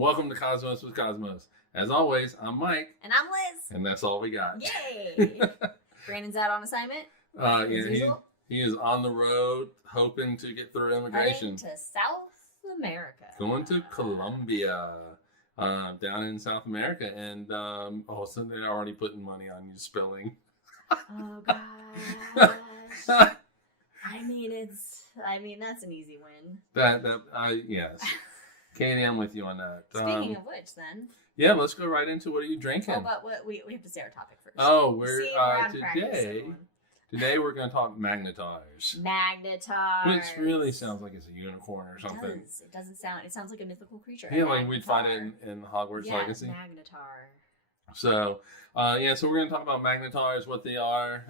Welcome to Cosmos with Cosmos. As always, I'm Mike. And I'm Liz. And that's all we got. Yay! Brandon's out on assignment. He is on the road hoping to get through immigration. Heading to South America. Going to Colombia. Down in South America. And so they're already putting money on you spelling. Oh, gosh. I mean, that's an easy win. Yes. Katie, I'm with you on that. Speaking of which, then. Yeah, let's go right into what are you drinking? Oh, but we have to say our topic first. Oh, today we're going to talk Magnetars. Magnetars. Which really sounds like it's a unicorn or something. It doesn't sound. It sounds like a mythical creature. Yeah, like we'd find it in Hogwarts Legacy. Magnetar. So, so we're going to talk about Magnetars, what they are,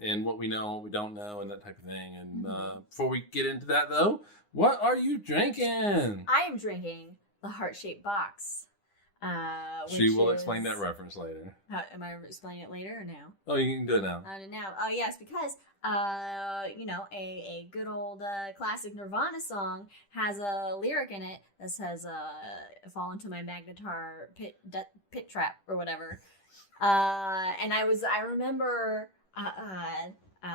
and what we know, what we don't know, and that type of thing. And before we get into that, though, what are you drinking? I am drinking the heart-shaped box. She will explain that reference later. Am I explaining it later or now? Oh, you can do it now. Now. Oh, yes, because, a good old classic Nirvana song has a lyric in it that says, fall into my Magnetar pit trap or whatever. And I remember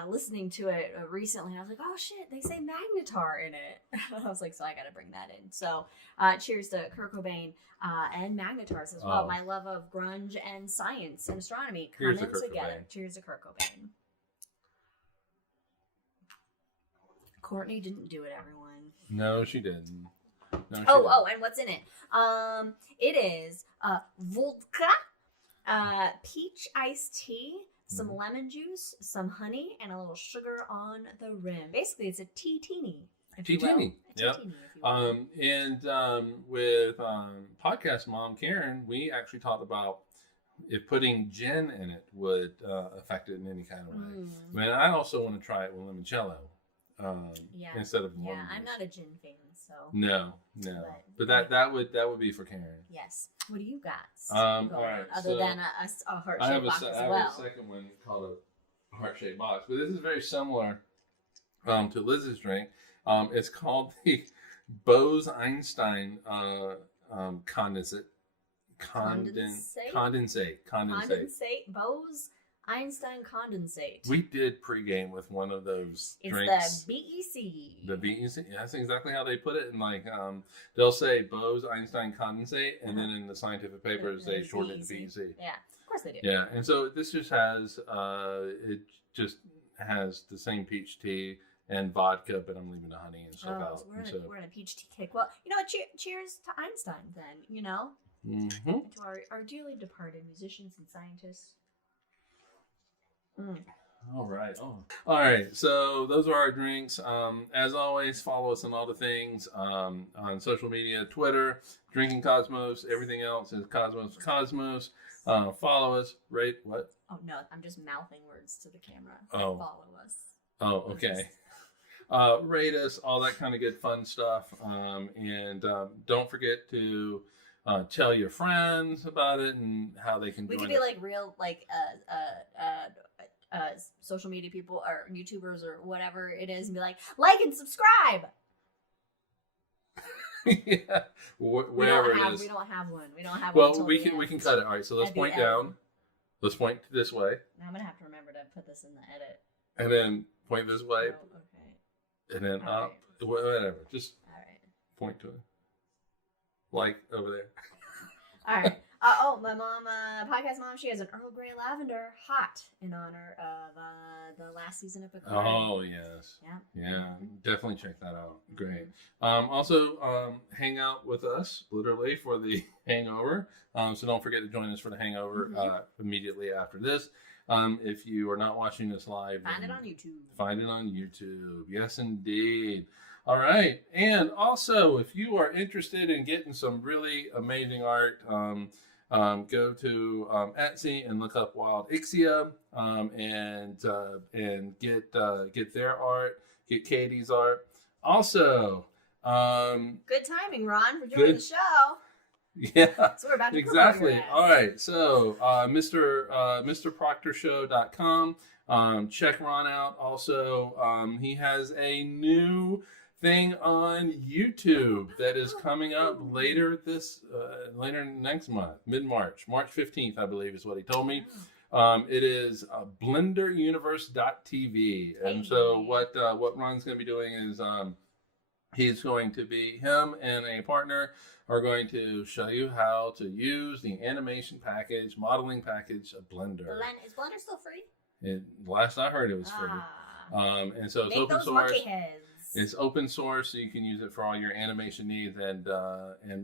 listening to it recently. I was like, oh shit, they say Magnetar in it. I was like, so I gotta bring that in. So cheers to Kurt Cobain and Magnetars as well. My love of grunge and science and astronomy coming together. Cheers to Kurt Cobain. Courtney didn't do it, everyone. No, she didn't. And what's in it? It is Wildixia, peach iced tea, some lemon juice, some honey, and a little sugar on the rim. Basically, it's a tea-teeny. Tea-teeny, yeah. With podcast mom Karen, we actually talked about if putting gin in it would affect it in any kind of way. I also want to try it with limoncello instead of lemon juice. I'm not a gin fan, so no. But that would be for Karen. Yes. What do you got? All right. Other than a heart-shaped box as well. I have a second one called a heart-shaped box, but this is very similar to Liz's drink. It's called the Bose-Einstein condensate. Condensate. Bose-Einstein condensate. We did pregame with one of those drinks. It's the BEC. The BEC. Yeah, that's exactly how they put it. And they'll say Bose-Einstein condensate, and then in the scientific papers they shorten it to BEC. Yeah, of course they do. Yeah, and so this just has the same peach tea and vodka, but I'm leaving the honey and stuff out. We're in a peach tea kick. Well, cheers to Einstein then. To our dearly departed musicians and scientists. All right. So those are our drinks. As always, follow us on all the things on social media, Twitter, Drinking Cosmos. Everything else is Cosmos. Follow us. Rate what? Oh no, I'm just mouthing words to the camera. Oh. Follow us. Oh, okay. Rate us, all that kind of good fun stuff. And don't forget to tell your friends about it and how they can join us. We could be like real, social media people or YouTubers or whatever it is and be like and subscribe. Yeah, wherever it is. We don't have one. Well, we can cut it. All right, so let's point down. Let's point this way. Now I'm gonna have to remember to put this in the edit. And then point this way. Oh, okay. And then up. Right. Whatever. Just point to it. Like over there. All right. My mom, podcast mom, she has an Earl Grey Lavender hot in honor of the last season of Picard. Oh, yes. Yeah. Definitely check that out. Great. Also, hang out with us, literally, for the hangover. So don't forget to join us for the hangover immediately after this. If you are not watching this live, find it on YouTube. Find it on YouTube. Yes, indeed. All right. And also, if you are interested in getting some really amazing art, go to Etsy and look up Wildixia and get their art, get Katie's art. Also, good timing, Ron, for joining the show. Yeah, so we're about to exactly. All right, so MrProctorShow.com. Check Ron out. Also, he has a new thing on YouTube that is coming up later next month, mid-March, March 15th, I believe is what he told me. It is blenderuniverse.tv. And so what Ron's going to be doing is he's going to be, him and a partner are going to show you how to use the animation package, modeling package of Blender. Is Blender still free? Last I heard, it was free. And so it's open source. Heads. It's open source, so you can use it for all your animation needs. And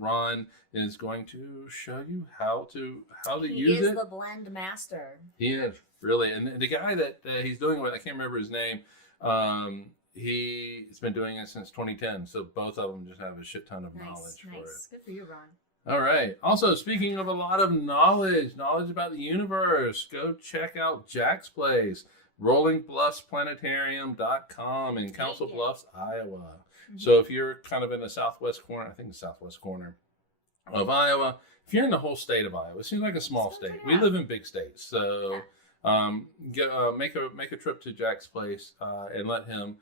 Ron is going to show you how to use it. He is the blend master. He is, really. And the guy that he's doing it with, I can't remember his name. He's been doing it since 2010. So both of them just have a shit ton of knowledge for it. Good for you, Ron. All right. Also, speaking of a lot of knowledge about the universe, go check out Jack's Place, rollingbluffsplanetarium.com in Council Bluffs, Iowa. Mm-hmm. So if you're kind of in the southwest corner, I think the southwest corner of Iowa, if you're in the whole state of Iowa, it seems like a small state. We live in big states. So make a trip to Jack's Place and let him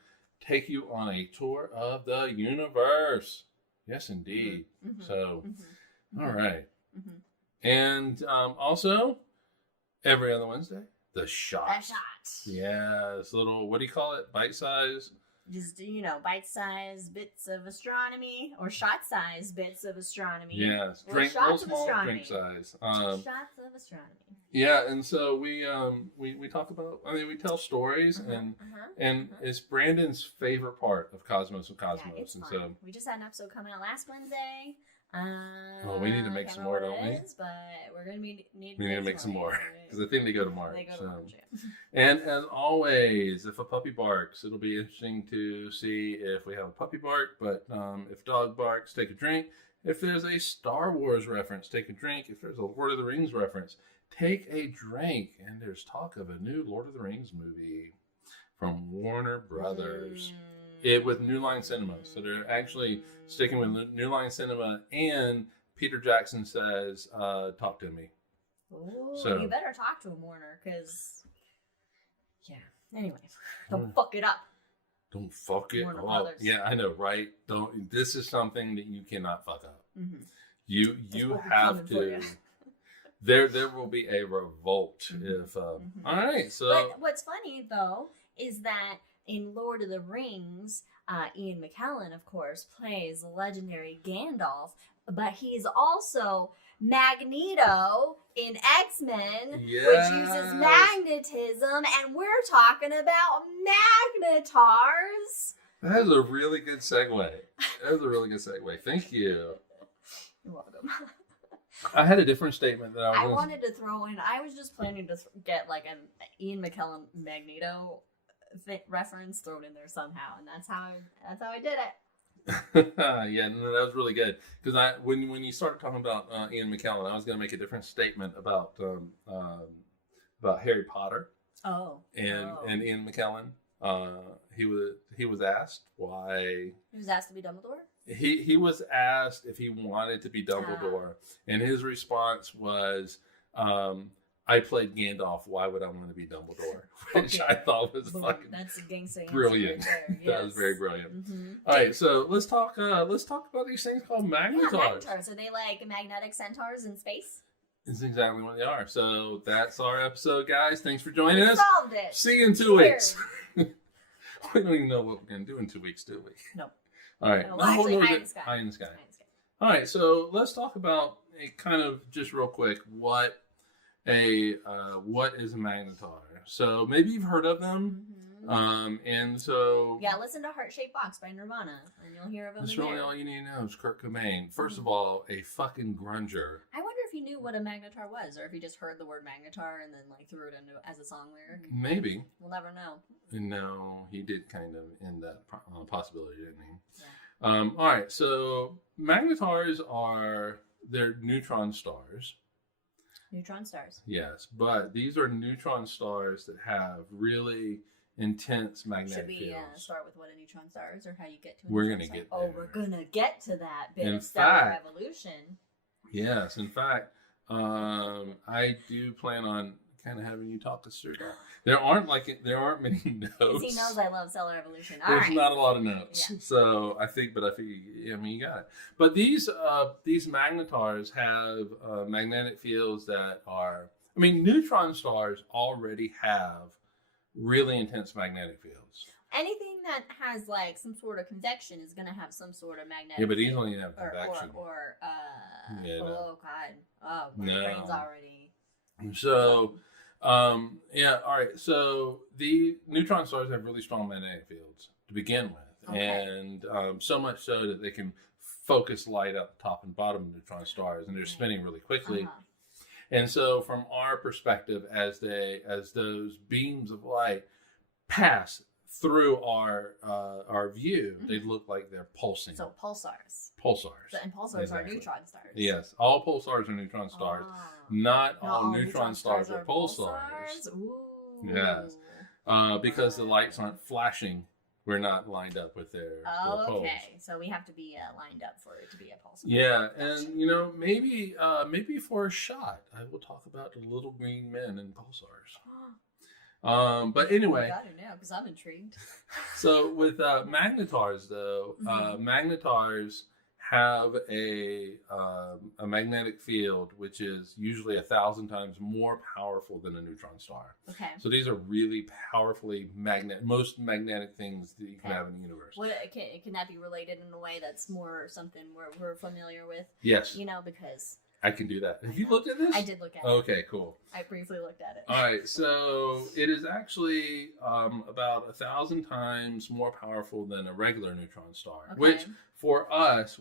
take you on a tour of the universe. Yes, indeed. Mm-hmm. So, all right. Mm-hmm. And also, every other Wednesday, The Shot. The Shot. Yeah, this little, what do you call it? Bite-size? Just, bite-sized bits of astronomy or shot-sized bits of astronomy. Yes, shots of small astronomy. drink size. Shots of astronomy. Yeah, and so we talk about, we tell stories, and it's Brandon's favorite part of Cosmos of Cosmos. Yeah, it's and fun. so we just had an episode coming out last Wednesday. We need to make some more, don't we? But we're gonna need to make some more because I think they go to March. They go to March, yeah. And as always, if a puppy barks, it'll be interesting to see if we have a puppy bark. But if dog barks, take a drink. If there's a Star Wars reference, take a drink. If there's a Lord of the Rings reference, take a drink. And there's talk of a new Lord of the Rings movie from Warner Brothers. With New Line Cinema. So they're actually sticking with New Line Cinema, and Peter Jackson says, talk to me. Oh, so you better talk to him, Warner, because, anyway, don't fuck it up. Don't fuck it Warner up. Brothers. Yeah, I know, right? This is something that you cannot fuck up. Mm-hmm. You have to. There will be a revolt if. All right, so. But what's funny though is that in Lord of the Rings, Ian McKellen, of course, plays the legendary Gandalf, but he's also Magneto in X-Men, which uses magnetism, and we're talking about Magnetars. That is a really good segue. Thank you. You're welcome. I had a different statement that I wanted to throw in. I was just planning to get like an Ian McKellen Magneto reference thrown in there somehow, and that's how I did it. Yeah, no, that was really good because when you started talking about Ian McKellen, I was going to make a different statement about Harry Potter. And Ian McKellen. He was asked why. He was asked to be Dumbledore. He was asked if he wanted to be Dumbledore, and his response was, I played Gandalf. Why would I want to be Dumbledore? Which I thought was fucking that's a gangster brilliant. Right yes. That was very brilliant. Mm-hmm. All right, so let's talk about these things called Magnetars. Yeah, Magnetars. Are they like magnetic centaurs in space? It's exactly what they are. So that's our episode, guys. Thanks for joining us. Solved it. See you in 2 weeks. We don't even know what we're going to do in 2 weeks, do we? No. All right. No, actually, High in the Sky. High in the Sky. All right, so let's talk about a kind of just real quick what is a Magnetar. So maybe you've heard of them. Mm-hmm. And so listen to Heart Shaped Box by Nirvana, and you'll hear of them. That's really all you need to know is Kurt Cobain. First of all, a fucking grunger. I wonder if he knew what a Magnetar was, or if he just heard the word Magnetar and then like threw it into as a song lyric. Maybe. We'll never know. No, he did kind of end that possibility, didn't he? Yeah. All right, so Magnetars they're neutron stars. Neutron stars. Yes, but these are neutron stars that have really intense magnetic fields. Should we start with what a neutron star is, or how you get to a We're neutron gonna star? get there. We're going to get to that bit of stellar evolution. Yes, in fact, I do plan on kind of having you talk us through that. There aren't many notes. Because he knows I love Stellar Evolution. All There's right. not a lot of notes. Yeah. So I think you got it. But these Magnetars have magnetic fields that are, neutron stars already have really intense magnetic fields. Anything that has like some sort of convection is going to have some sort of magnetic. Yeah, but these field. only have convection. Oh God. Oh, my brain's already. So, all right. So the neutron stars have really strong magnetic fields to begin with, and so much so that they can focus light up the top and bottom of neutron stars, and they're spinning really quickly. And so, from our perspective, as those beams of light pass through our view, they look like they're pulsing. So pulsars. And pulsars Exactly. are neutron stars. Yes, all pulsars are neutron stars. Not all neutron stars are pulsars. Ooh. Yes, because the lights aren't flashing. We're not lined up with their poles. Okay. So we have to be lined up for it to be a pulsar. Yeah, and maybe for a shot, I will talk about the little green men and pulsars. But anyway, I got it now because I'm intrigued. So with Magnetars, though, Magnetars have a magnetic field which is usually 1,000 times more powerful than a neutron star. Okay. So these are really powerfully most magnetic things that you can have in the universe. What can that be related in a way that's more something we're familiar with? Yes. Because I can do that. Have you looked at this? I did look at it. Okay, cool. I briefly looked at it. All right, so it is actually about 1,000 times more powerful than a regular neutron star, which for us,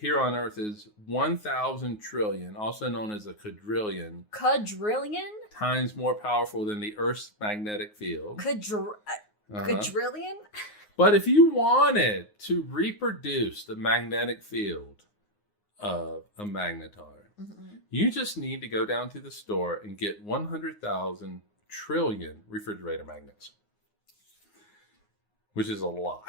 here on Earth, is 1,000 trillion, also known as a quadrillion. Quadrillion? Times more powerful than the Earth's magnetic field. Quadrillion? But if you wanted to reproduce the magnetic field of a magnetar, you just need to go down to the store and get 100,000 trillion refrigerator magnets, which is a lot.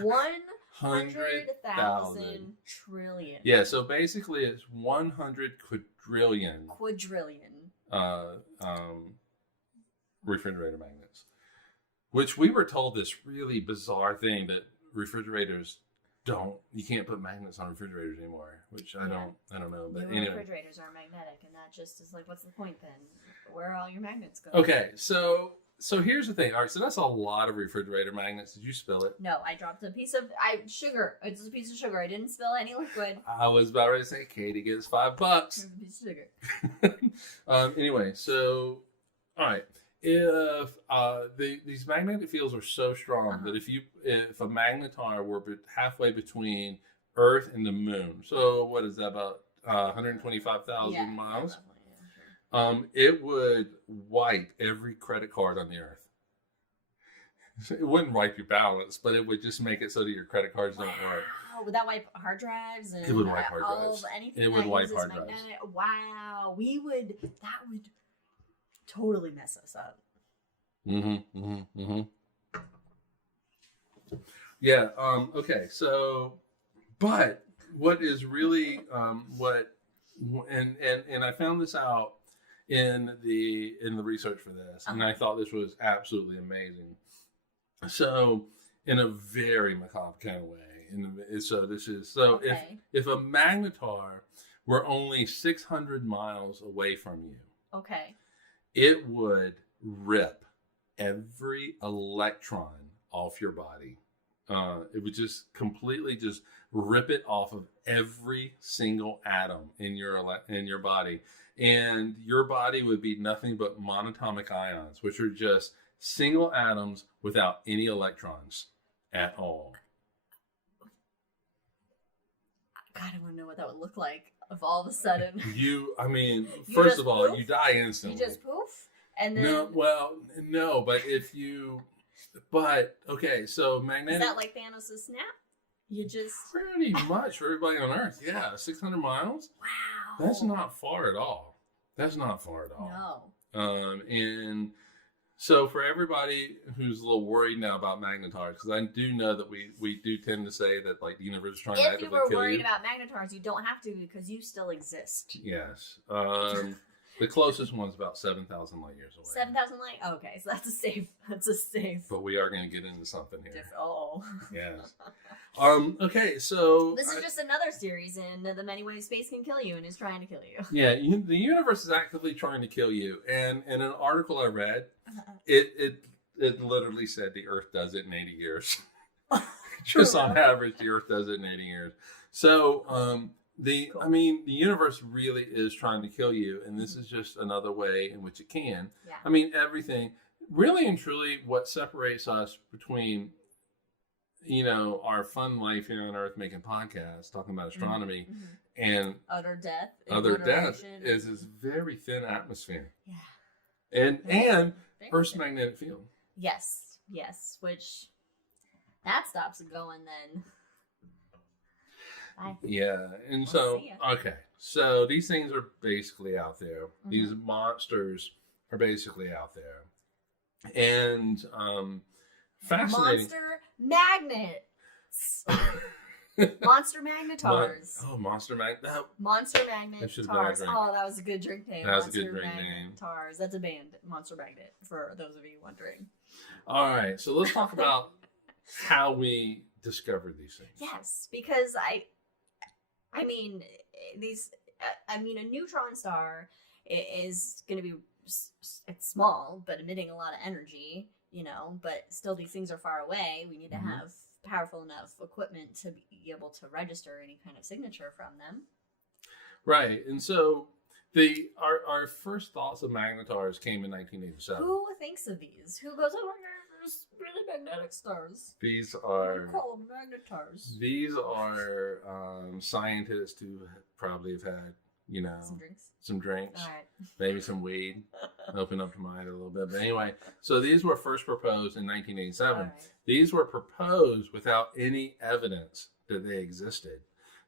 100,000 trillion. Yeah, so basically it's 100 quadrillion. Refrigerator magnets, which we were told this really bizarre thing that refrigerators you can't put magnets on refrigerators anymore, which I don't know. But anyway, refrigerators are magnetic, and that just is like, what's the point then? Where are all your magnets going? Okay, so here's the thing. All right, so that's a lot of refrigerator magnets. Did you spill it? No, I dropped a piece of sugar. It's a piece of sugar. I didn't spill any liquid. I was about ready to say, Katie gets $5. Here's a piece of sugar. Anyway, so all right. If these magnetic fields are so strong that if a magnetar were halfway between Earth and the Moon, so what is that, about 125,000 miles? Yeah, sure. It would wipe every credit card on the Earth. It wouldn't wipe your balance, but it would just make it so that your credit cards don't work. Would that wipe hard drives? And it would wipe hard drives. Anything it would wipe hard magnetic drives. Wow, that would totally mess us up. Yeah. Okay. So, but what is really and I found this out in the research for this, and I thought this was absolutely amazing. So, in a very macabre kind of way, if a magnetar were only 600 miles away from you, it would rip every electron off your body. It would just completely just rip it off of every single atom in your body, and your body would be nothing but monatomic ions, which are just single atoms without any electrons at all. God, I want to know what that would look like if all of a sudden first of all, you die instantly. You just poof, and then so magnetic. Is that like Thanos' snap? You just pretty much for everybody on Earth. Yeah, 600 miles. Wow, that's not far at all. No. And so for everybody who's a little worried now about magnetars, because I do know that we do tend to say that like the universe is trying to actively kill you. If you were worried about magnetars, you don't have to, because you still exist. Yes. The closest one's about 7,000 light years away. 7,000 light? Oh, okay, so that's a safe. That's a safe. But we are going to get into something here. Oh. Yes. Okay, so this is just another series in the many ways space can kill you and is trying to kill you. Yeah, the universe is actively trying to kill you. And in an article I read, it literally said the Earth does it in 80 years. Just on average, the Earth does it in 80 years. So, Cool. I mean, the universe really is trying to kill you, and this is just another way in which it can. Yeah. I mean, everything, really and truly, what separates us between, our fun life here on Earth making podcasts, talking about astronomy, and utter death is this very thin atmosphere. Yeah. And Earth's magnetic field. Yes, which that stops it going then. Bye. Yeah, and so these things are basically out there. These monsters are basically out there, and fascinating. Monster magnets. Monster Magnetars. Monster Magnetars. Monster Magnetars. Oh, that was a good drink name. That was a good drink name. Magnetars. That's a band. Monster Magnet, for those of you wondering. All right, so let's talk about how we discovered these things. Yes, because I mean, a neutron star is going to be, it's small, but emitting a lot of energy, but still these things are far away. We need to have powerful enough equipment to be able to register any kind of signature from them. Right, and so our first thoughts of magnetars came in 1987. Who thinks of these? Who goes, oh my God, there's really magnetic stars. These are... We call them magnetars. These are scientists who probably have had, some drinks, All right. maybe some weed, open up your mind a little bit. But anyway, so these were first proposed in 1987. All right. These were proposed without any evidence that they existed.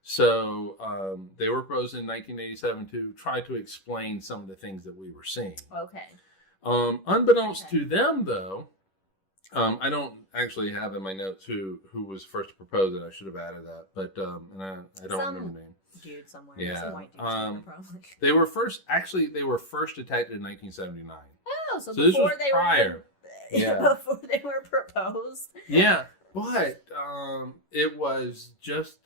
So they were proposed in 1987 to try to explain some of the things that we were seeing. Okay. Unbeknownst to them, though, I don't actually have in my notes who was first to propose it. I should have added that, but and I don't remember the name. Dude somewhere. Yeah. Some white dude somewhere, probably. They were first detected in 1979. Oh, so this before was they prior. before they were proposed. Yeah, but it was just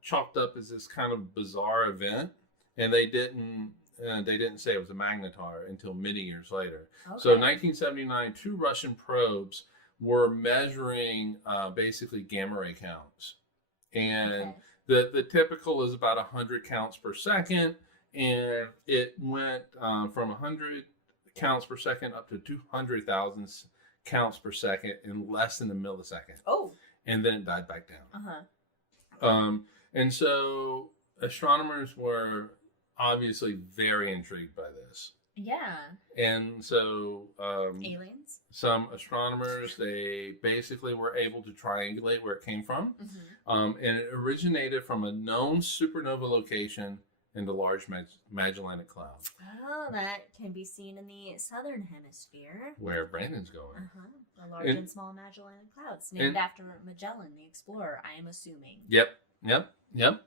chalked up as this kind of bizarre event, and they didn't say it was a magnetar until many years later. Okay. So in 1979, 2 Russian probes were measuring basically gamma ray counts, and the typical is about 100 counts per second, and it went from 100 counts per second up to 200,000 counts per second in less than a millisecond. Oh. And then it died back down. Uh-huh. And so astronomers were obviously very intrigued by this. Yeah. And so aliens? Some astronomers, they basically were able to triangulate where it came from. And it originated from a known supernova location in the Large Magellanic Cloud. Oh, that can be seen in the southern hemisphere. Where Brandon's going. The Large and Small Magellanic Clouds, named after Magellan, the explorer, I am assuming. Yep.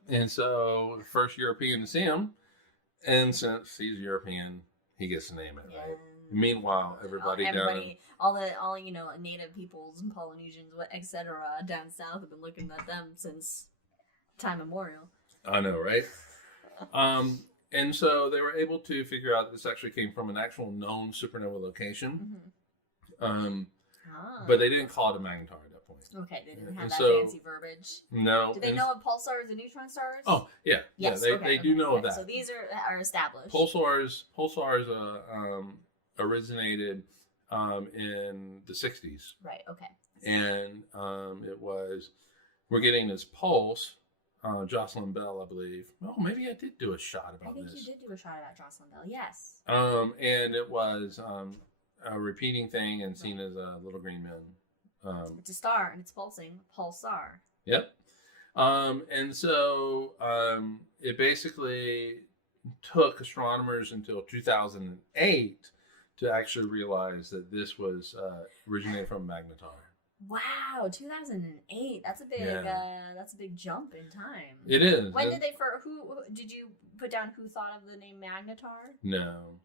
And so the first European to see him, and since he's European, he gets to name it, right? Meanwhile, everybody all native peoples and Polynesians, etc., down south have been looking at them since time immemorial. I know, right? And so they were able to figure out that this actually came from an actual known supernova location. But they didn't call it a magnetar at that point. Okay, they didn't have that fancy verbiage. No. Do they know of pulsars and neutron stars? Oh, yeah. Yes, they do know of that. So these are established. Pulsars originated in the 60s. Right, okay. And we're getting this pulse. Jocelyn Bell, I believe. Oh, maybe I did do a shot about this. I think you did do a shot about Jocelyn Bell, yes. And it was a repeating thing and seen as a little green man. It's a star and it's pulsing. Pulsar. Yep. And so it basically took astronomers until 2008 to actually realize that this was originated from Magnetar. Wow, 2008. That's a big jump in time. It is. When did they who did you put down who thought of the name Magnetar? No,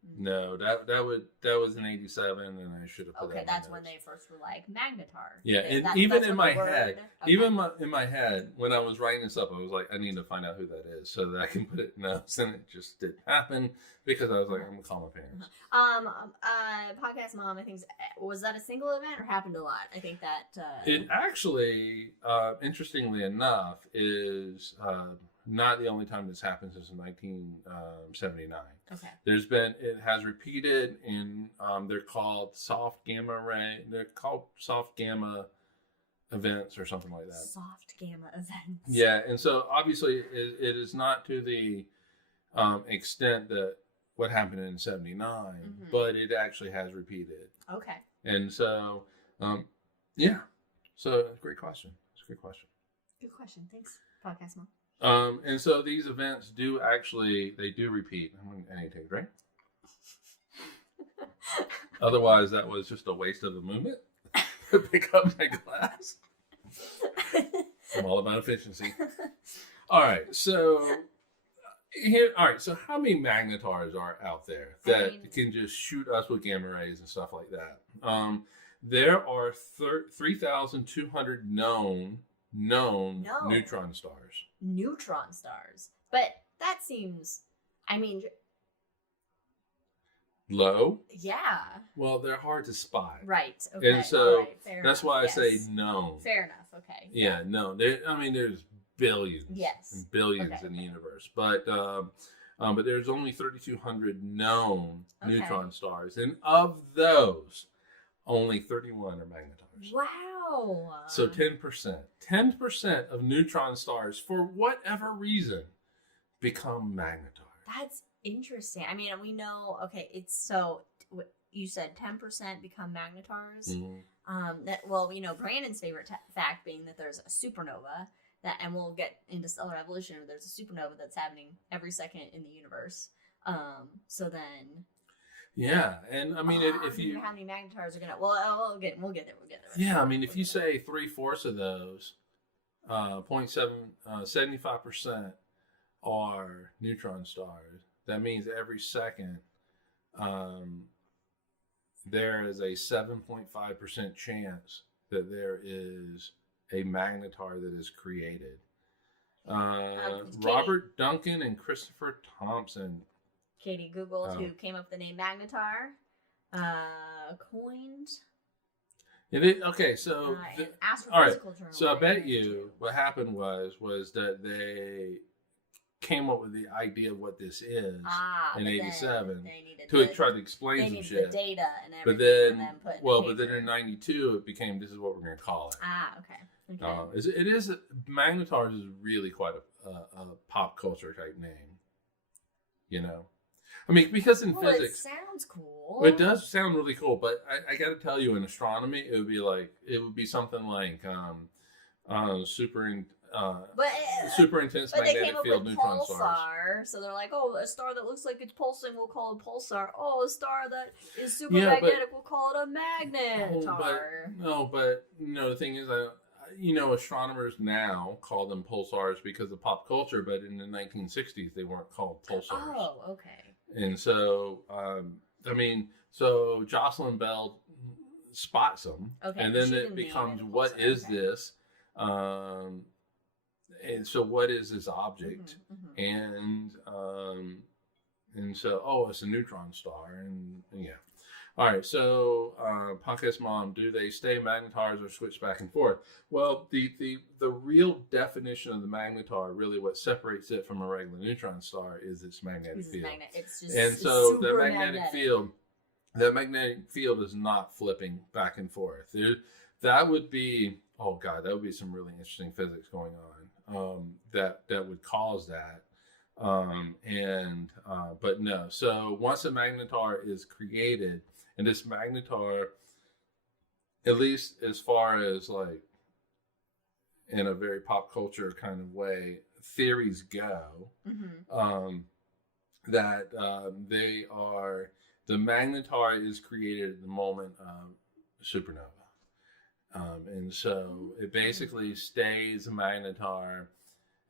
that was in '87, and I should have put that. Okay, that's when they first were like Magnetar. Yeah, and even in my head, in my head, when I was writing this up, I was like, I need to find out who that is so that I can put it in notes, and it just didn't happen because I was like, I'm gonna call my parents. Podcast Mom, I think, was that a single event or happened a lot? I think that it actually, interestingly enough, is not the only time this happened since 1979. Okay. It has repeated in, they're called soft gamma events or something like that. Soft gamma events. Yeah, and so obviously it is not to the extent that what happened in 79, but it actually has repeated. Okay. And so, yeah. So, great question. It's a great question. Good question. Thanks, Podcast Mom. And so these events do repeat. I need to take a drink. Otherwise, that was just a waste of a movement. Pick up my glass. I'm all about efficiency. All right, so so how many Magnetars are out there that can just shoot us with gamma rays and stuff like that? There are 3,200 known neutron stars. Neutron stars. But that seems, low? Yeah. Well, they're hard to spot. Right. Okay. And so fair that's enough. why I say known. Fair enough. Okay. Yeah, known. There's billions. Yes. And billions in the universe. But there's only 3,200 known neutron stars. And of those, only 31 are Magnetars. Wow. So 10%. 10% of neutron stars, for whatever reason, become Magnetars. That's interesting. We know, it's so, you said 10% become Magnetars. Mm-hmm. Brandon's favorite fact being that there's a supernova, and we'll get into stellar evolution, where there's a supernova that's happening every second in the universe. So then... Yeah, and if you how many Magnetars are gonna? We'll get there. Yeah, if you say 3/4 of those, 75% are neutron stars. That means every second, there is a 7.5% chance that there is a Magnetar that is created. Robert Duncan and Christopher Thompson. Katie Googled who came up with the name Magnetar. Coined. So astrophysical all right. journal. So I bet you what happened was that they came up with the idea of what this is in '87 to try to explain some shit. The data and everything. But then in '92 it became, this is what we're going to call it. Okay. It is Magnetars is really quite a pop culture type name. Because in physics, it sounds cool. It does sound really cool, but I got to tell you, in astronomy, it would be something like super intense magnetic field neutron stars. So they're like, a star that looks like it's pulsing, we'll call it pulsar. A star that is super magnetic, we'll call it a magnetar. The thing is, astronomers now call them pulsars because of pop culture, but in the 1960s they weren't called pulsars. Oh, okay. And so, so Jocelyn Bell spots them, and then it becomes, what is this? And so, what is this object? And so, it's a neutron star, and yeah. All right, so Podcast Mom, do they stay Magnetars or switch back and forth? Well, the real definition of the Magnetar, really what separates it from a regular neutron star, is its magnetic field. It's just the magnetic field is not flipping back and forth. That would be some really interesting physics going on that would cause that. But no. So once a Magnetar is created, and this Magnetar, at least as far as like in a very pop culture kind of way, theories go, that the Magnetar is created at the moment of supernova. And so it basically stays a Magnetar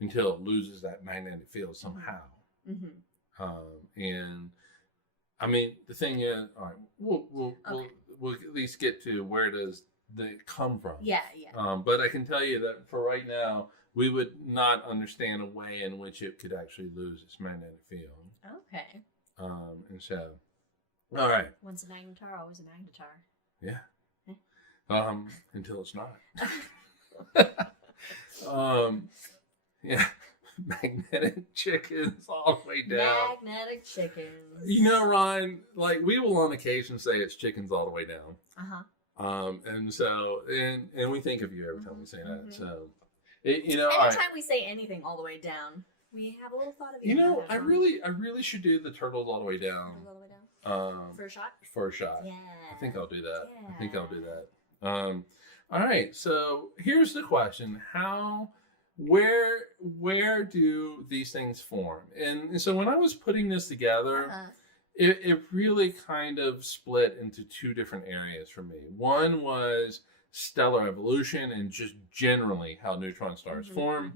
until it loses that magnetic field somehow. And I mean, the thing is, all right, we'll at least get to where does it come from. Yeah. But I can tell you that for right now, we would not understand a way in which it could actually lose its magnetic field. Okay. And so, all right. Once a Magnetar, always a Magnetar. Yeah. Until it's not. Yeah. Magnetic chickens all the way down. Magnetic chickens. You know, Ryan, like we will on occasion say it's chickens all the way down. And so, and we think of you every time we say that. So, anytime we say anything all the way down, we have a little thought of you. You know, I really should do the turtles all the way down. All the way down. For a shot. For a shot. Yeah. I think I'll do that. Yeah. I think I'll do that. All right. So here's the question: where do these things form? And so when I was putting this together, it really kind of split into two different areas for me. One was stellar evolution and just generally how neutron stars form,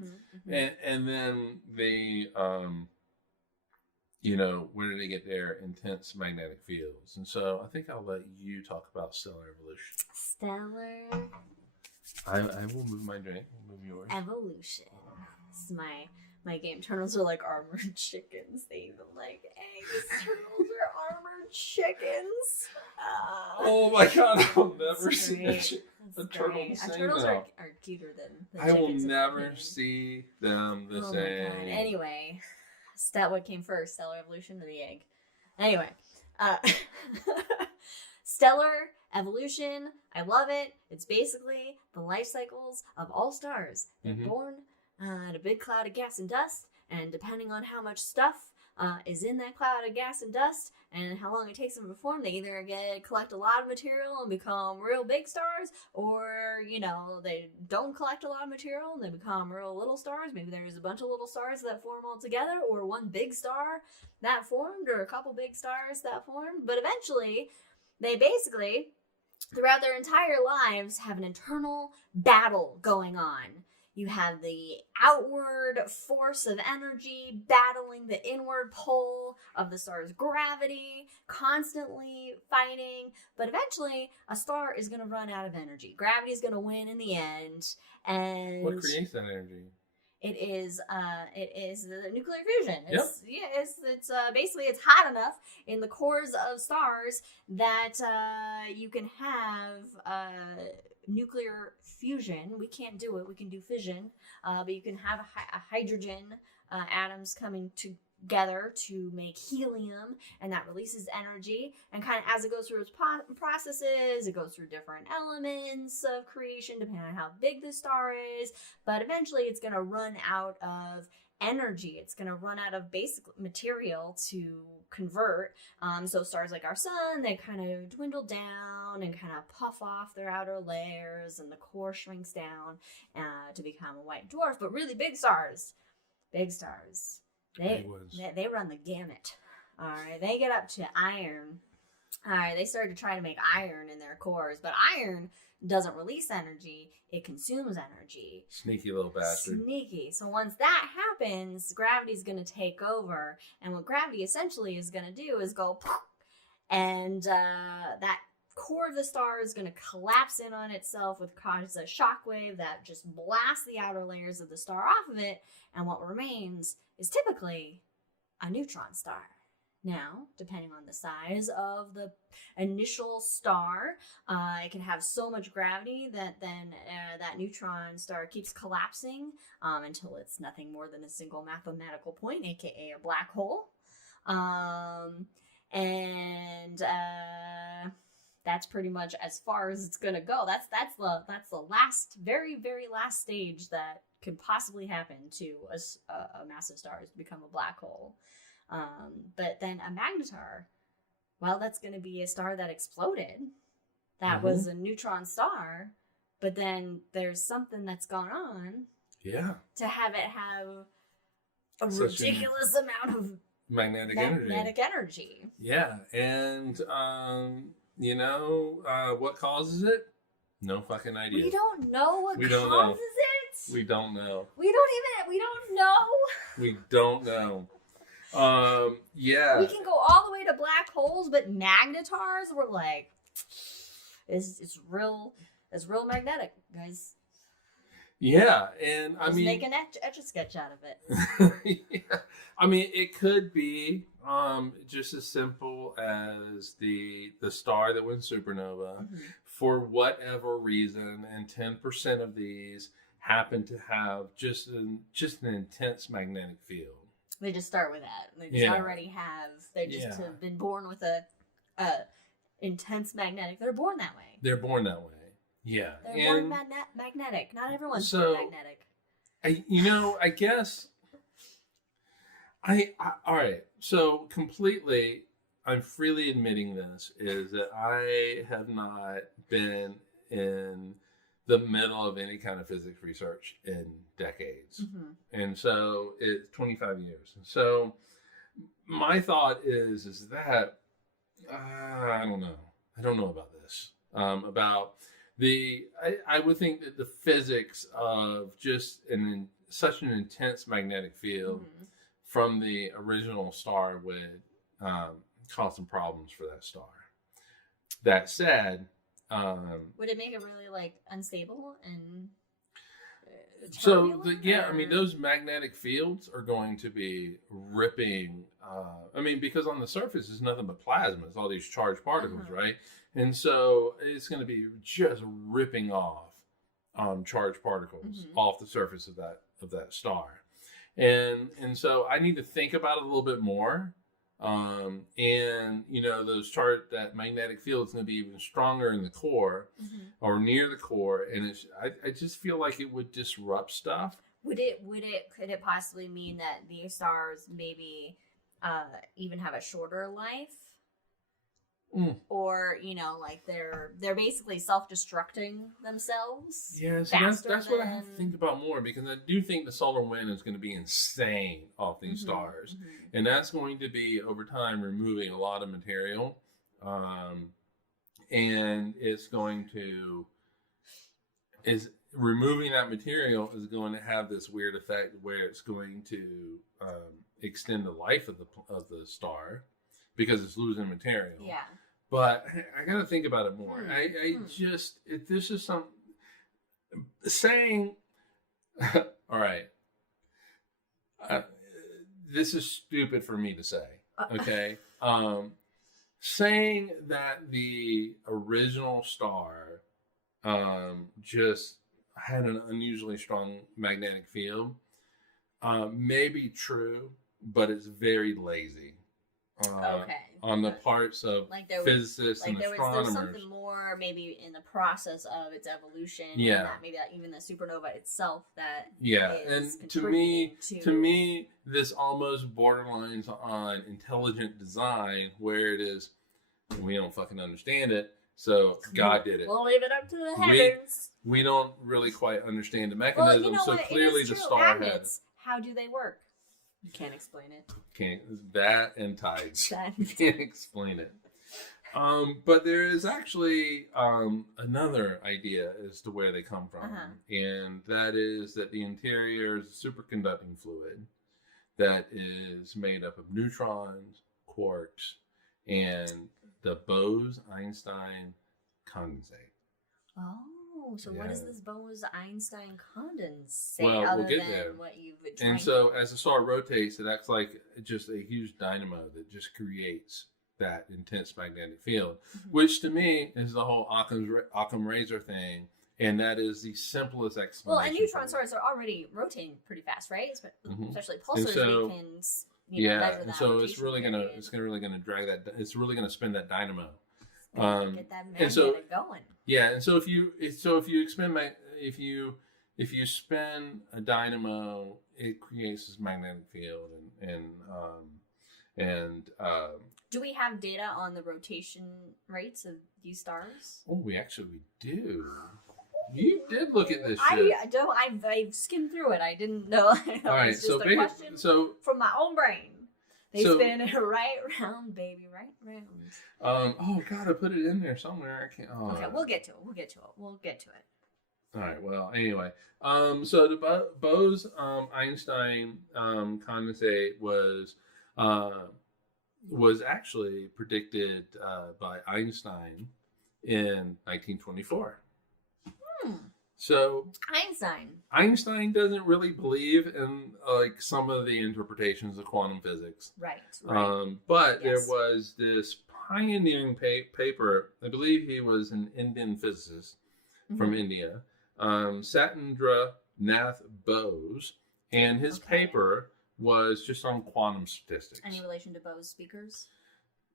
and then the where do they get their intense magnetic fields? And so I think I'll let you talk about stellar evolution. Stellar. I will move my drink. I'll move yours. Evolution. This is my game. Turtles are like armored chickens. They even like eggs. Turtles are armored chickens. Oh my god! I'll never see a turtle the same. Turtles are cuter than I will never see them the same. My god. Anyway, what came first, stellar evolution or the egg? Anyway, stellar evolution. I love it. It's basically the life cycles of all stars. They're born in a big cloud of gas and dust, and depending on how much stuff is in that cloud of gas and dust and how long it takes them to form, they either collect a lot of material and become real big stars, or they don't collect a lot of material and they become real little stars. Maybe there's a bunch of little stars that form all together, or one big star that formed, or a couple big stars that formed. But eventually they basically, throughout their entire lives, have an internal battle going on. You have the outward force of energy battling the inward pull of the star's gravity, constantly fighting. But eventually, a star is going to run out of energy. Gravity is going to win in the end. And what creates that energy? It is the nuclear fusion. It's basically it's hot enough in the cores of stars that you can have nuclear fusion. We can't do it. We can do fission, but you can have a hydrogen atoms coming together to make helium, and that releases energy. And kind of as it goes through its processes, it goes through different elements of creation depending on how big the star is. But eventually, it's going to run out of energy. It's going to run out of basic material to convert. So stars like our sun, they kind of dwindle down and kind of puff off their outer layers, and the core shrinks down to become a white dwarf. But really big stars, they run the gamut. All right, they get up to iron. All right, they start to try to make iron in their cores, but iron doesn't release energy, it consumes energy. Sneaky little bastard. Sneaky. So once that happens, gravity's going to take over, and what gravity essentially is going to do is go poof, and that core of the star is going to collapse in on itself, with cause a shockwave that just blasts the outer layers of the star off of it, and what remains is typically a neutron star. Now, depending on the size of the initial star, it can have so much gravity that then that neutron star keeps collapsing until it's nothing more than a single mathematical point, aka a black hole. That's pretty much as far as it's gonna go. That's the last, very, very last stage that could possibly happen to a massive star, is to become a black hole. But then a magnetar, well, that's going to be a star that exploded. That was a neutron star, but then there's something that's gone on. Yeah. To have it have a ridiculous amount of magnetic energy. Yeah, and what causes it? No fucking idea. We don't know what causes it. We don't know. We don't know. We don't know. Yeah. We can go all the way to black holes, but magnetars were like, it's real magnetic, guys. Yeah, and I mean, make an etch a sketch out of it. Yeah. I mean, it could be just as simple as the star that went supernova, for whatever reason, and 10% of these happen to have just an intense magnetic field. They just start with that. They just already have. They just have been born with a intense magnetic. They're born that way. They're born that way. Yeah, they're born magnetic. Not everyone's so, magnetic. I guess. All right. So completely, I'm freely admitting this is that I have not been in the middle of any kind of physics research in decades, and so it's 25 years. So my thought is that I don't know about this. About I would think that the physics of just such an intense magnetic field from the original star would cause some problems for that star. That said, would it make it really like unstable and so I mean, those magnetic fields are going to be ripping. I mean, because on the surface is nothing but plasma. It's all these charged particles, right? And so it's going to be just ripping off charged particles off the surface of that star. And so I need to think about it a little bit more. And that magnetic field is going to be even stronger in the core or near the core. And I just feel like it would disrupt stuff. Could it possibly mean that these stars maybe even have a shorter life? Or like they're basically self-destructing themselves. Yeah, so that's what I have to think about more, because I do think the solar wind is going to be insane off these stars, and that's going to be over time removing a lot of material, and removing that material is going to have this weird effect where it's going to extend the life of the star, because it's losing material. Yeah. But I got to think about it more. This is some saying, all right, this is stupid for me to say, okay? Saying that the original star just had an unusually strong magnetic field may be true, but it's very lazy. On the parts of physicists and astronomers. There's something more maybe in the process of its evolution. Yeah. And maybe that even the supernova itself that. Yeah, and to me, this almost borderlines on intelligent design, where it is, we don't fucking understand it, so God did it. We'll leave it up to the heavens. We don't really quite understand the mechanism, so clearly the star magnets, how do they work? You can't explain it. That and tides. Can't explain it. But there is actually another idea as to where they come from, and that is that the interior is a superconducting fluid that is made up of neutrons, quarks, and the Bose-Einstein condensate. Oh, so what is this Bose-Einstein condensate? Well, other we'll get than there. What you've drank? And so, as the star rotates, it acts like just a huge dynamo that just creates that intense magnetic field, which to me is the whole Occam razor thing, and that is the simplest explanation. Well, and neutron stars are already rotating pretty fast, right? Especially pulsars, we can measure that. So it's really gonna drag that. It's really gonna spin that dynamo. Get that magnetic going. Yeah, and so if you spin a dynamo, it creates this magnetic field, and do we have data on the rotation rates of these stars? Oh, we do. You did look at this shit. I skimmed through it. I didn't know. All right, it's just a question from my own brain. They spin it right round, baby, right round. Oh God, I put it in there somewhere. I can't. Oh. Okay, we'll get to it. All right. Well, anyway, so the Bose-Einstein condensate was was actually predicted by Einstein in 1924. So Einstein doesn't really believe in like some of the interpretations of quantum physics. Right. But there was this pioneering paper. I believe he was an Indian physicist from India, Satendra Nath Bose, and his paper was just on quantum statistics. Any relation to Bose speakers?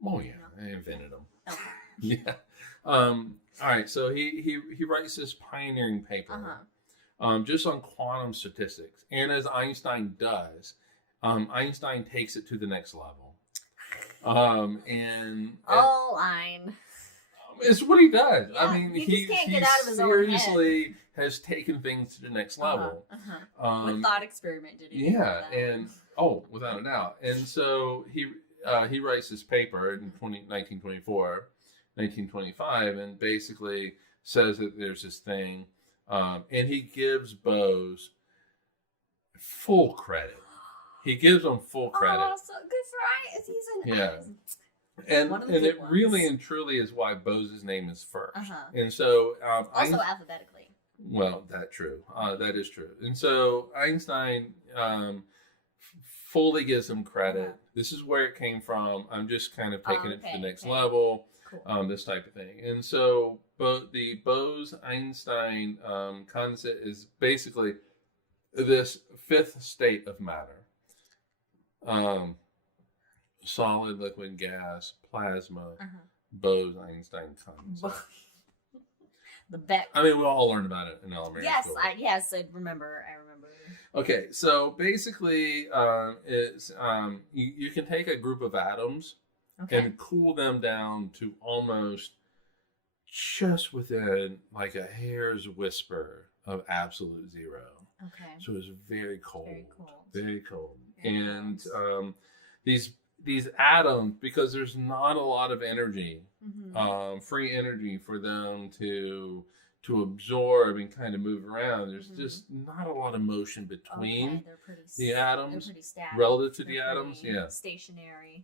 Oh yeah, I invented them. Okay. Yeah. All right. So he writes this pioneering paper just on quantum statistics, and as Einstein does, Einstein takes it to the next level. It's what he does. Yeah, I mean, he can't get out of his seriously own head. has taken things to the next level. With thought experiment, did he? Yeah, and without a doubt. And so he writes this paper in 1924, 1925, and basically says that there's this thing, and he gives Bose full credit. He gives him full credit. Oh, so good for Einstein. And it really and truly is why Bose's name is first. And so also alphabetically. Well, that's true. That is true. And so Einstein fully gives him credit. This is where it came from. I'm just kind of taking it to the next level. Cool. This type of thing. And so the Bose-Einstein concept is basically this fifth state of matter. Solid, liquid, gas, plasma, Bose-Einstein concept. The Beck. I mean, we all learned about it in elementary school. I remember. Okay, so basically, it's you can take a group of atoms and cool them down to almost just within like a hair's whisper of absolute zero. Okay. So it's very cold. Very cold. And these atoms, because there's not a lot of energy, free energy for them to absorb and kind of move around. There's just not a lot of motion between the atoms relative to the atoms. Yeah, stationary.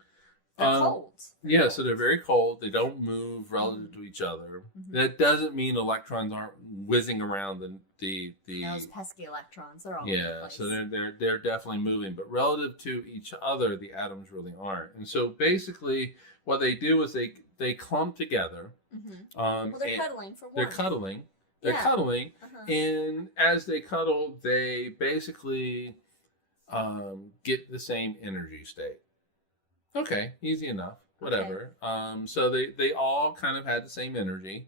They're cold. So they're very cold. They don't move relative to each other. That doesn't mean electrons aren't whizzing around the those pesky electrons. They're all over the place. So they're definitely moving, but relative to each other, the atoms really aren't. And so basically, what they do is they clump together. Well, they're cuddling for warmth. They're cuddling, and as they cuddle, they basically get the same energy state. Okay, easy enough. Whatever. So they all kind of had the same energy.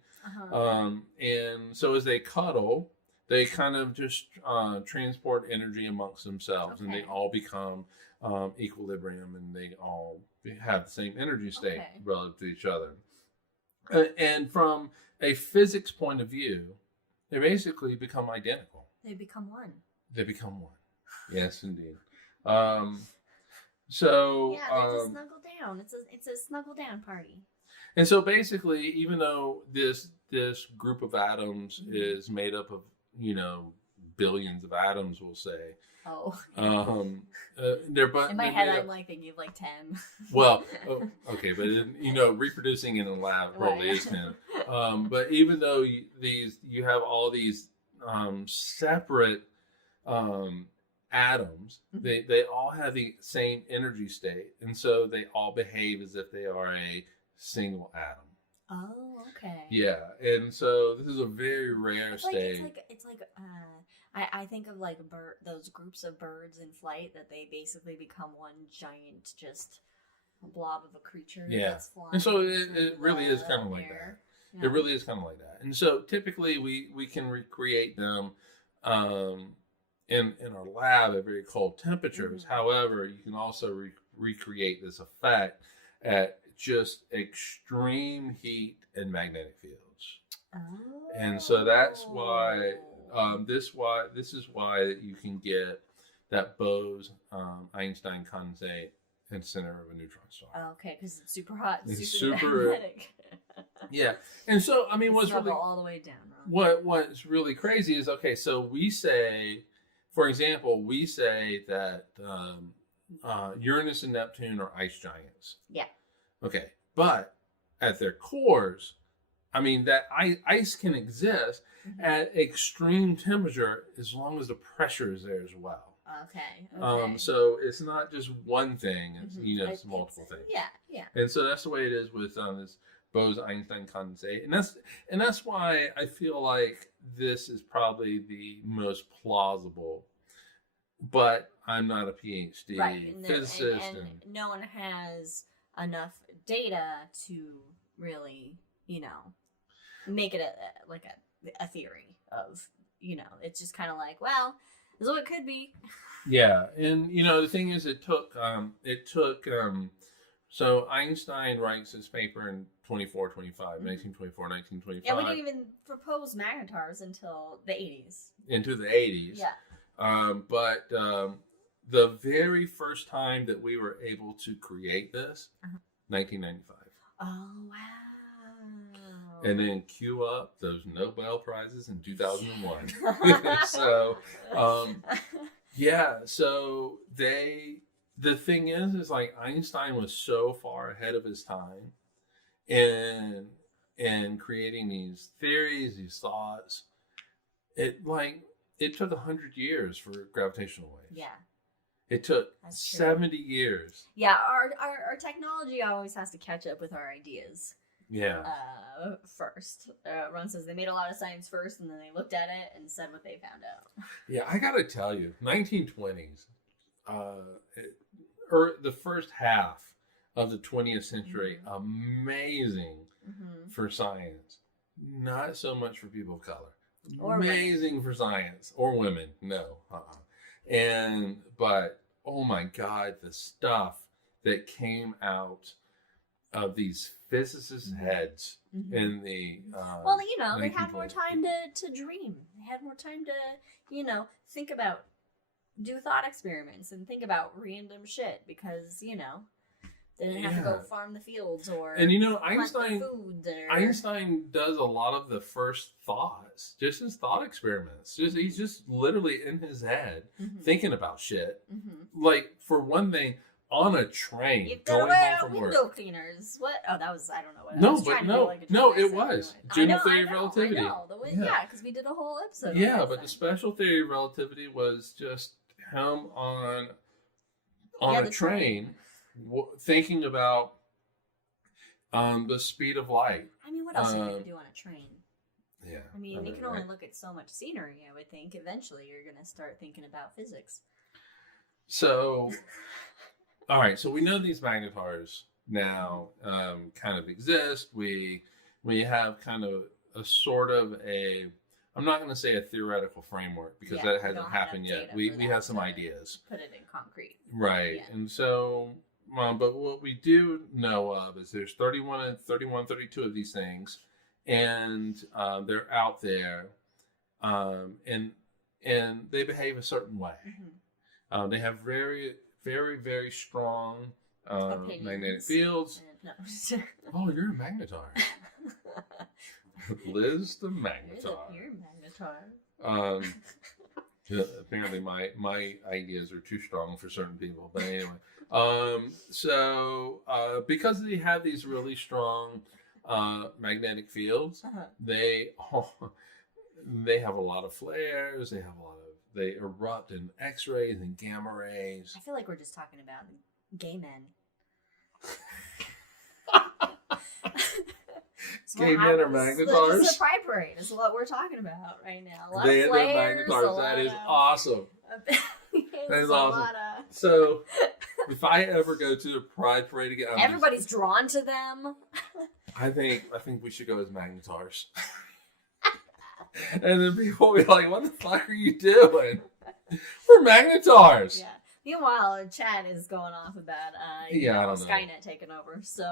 And so as they cuddle, they kind of just transport energy amongst themselves, and they all become equilibrium, and they all have the same energy state relative to each other. And from a physics point of view, they basically become identical. They become one. Yes, indeed. So they just snuggle down. It's a snuggle down party. And so basically, even though this group of atoms is made up of billions of atoms, we'll say. In my head, I'm like thinking of like 10. Well, okay, but reproducing in a lab probably is 10. But even though you have all these separate atoms, they all have the same energy state, and so they all behave as if they are a single atom. Oh, okay. Yeah, and so this is a very rare state. It's like I think of like those groups of birds in flight that they basically become one giant just blob of a creature. That's flying. And so it really is kind of like that. Yeah. It really is kind of like that. And so typically we can recreate them in our lab at very cold temperatures. However, you can also recreate this effect at just extreme heat and magnetic fields. And so that's why this is why you can get that Bose-Einstein condensate in the center of a neutron star. Okay, because it's super hot. It's super magnetic. Yeah, and so I mean, what's really all the way down. What's really crazy is so we say, for example, that Uranus and Neptune are ice giants. Yeah. Okay, but at their cores, I mean, that ice can exist at extreme temperature as long as the pressure is there as well. Okay. So it's not just one thing; it's it's multiple things. Yeah. And so that's the way it is with this Bose-Einstein condensate, and that's why I feel like this is probably the most plausible. But I'm not a PhD physicist, and no one has enough data to really, make it a theory of, it's just kind of like, well, this is what it could be. Yeah, and the thing is, it took so Einstein writes his paper in 1924, 1925. Yeah, we didn't even propose magnetars until the 80s. Into the 80s. Yeah. But the very first time that we were able to create this, 1995. Oh, wow. And then cue up those Nobel Prizes in 2001. So, so the thing is like Einstein was so far ahead of his time in creating these theories, these thoughts. It took 100 years for gravitational waves. Yeah. It took 70 years. Yeah, our technology always has to catch up with our ideas. Yeah. First. Ron says they made a lot of science first, and then they looked at it and said what they found out. Yeah, I gotta tell you, 1920s, or the first half of the 20th century, amazing for science. Not so much for people of color. Or amazing women. For science. Or women. No. But, oh my God, the stuff that came out of these physicists' heads in the well, they had more time to dream. They had more time to, think about, do thought experiments and think about random shit because, they didn't have to go farm the fields or Einstein does a lot of the first thoughts, just his thought experiments. He's just literally in his head thinking about shit. Like, for one thing, on a train, you going home from window work. cleaners. What? Oh, that was, I don't know what. It was general theory of relativity. I know. Because we did a whole episode. Yeah, but the special theory of relativity was just him on a train. Thinking about the speed of light. I mean, what else are you going to do on a train? Yeah. I mean, you can only look at so much scenery, I would think. Eventually, you're going to start thinking about physics. So, all right. So we know these magnetars now kind of exist. We have kind of a sort of a, I'm not going to say a theoretical framework because that hasn't happened yet. We have some ideas. Put it in concrete. Right. Yeah. And so... but what we do know of is there's 32 of these things, and they're out there, and they behave a certain way. They have very, very, very strong magnetic fields. Oh, you're a magnetar. Liz the magnetar. You're a magnetar. Apparently my ideas are too strong for certain people, but anyway. Because they have these really strong magnetic fields, they have a lot of flares. They erupt in X-rays and gamma rays. I feel like we're just talking about gay men. Gay men are magnetars. This is a pride parade. This is what we're talking about right now. A lot They're of flares, magnetars. That is awesome. That is awesome. So, if I ever go to the pride parade again, everybody's drawn to them. I think we should go as magnetars. And then people will be like, "What the fuck are you doing?" We're magnetars. Yeah. Meanwhile, Chad is going off about I don't know. Skynet taking over. So.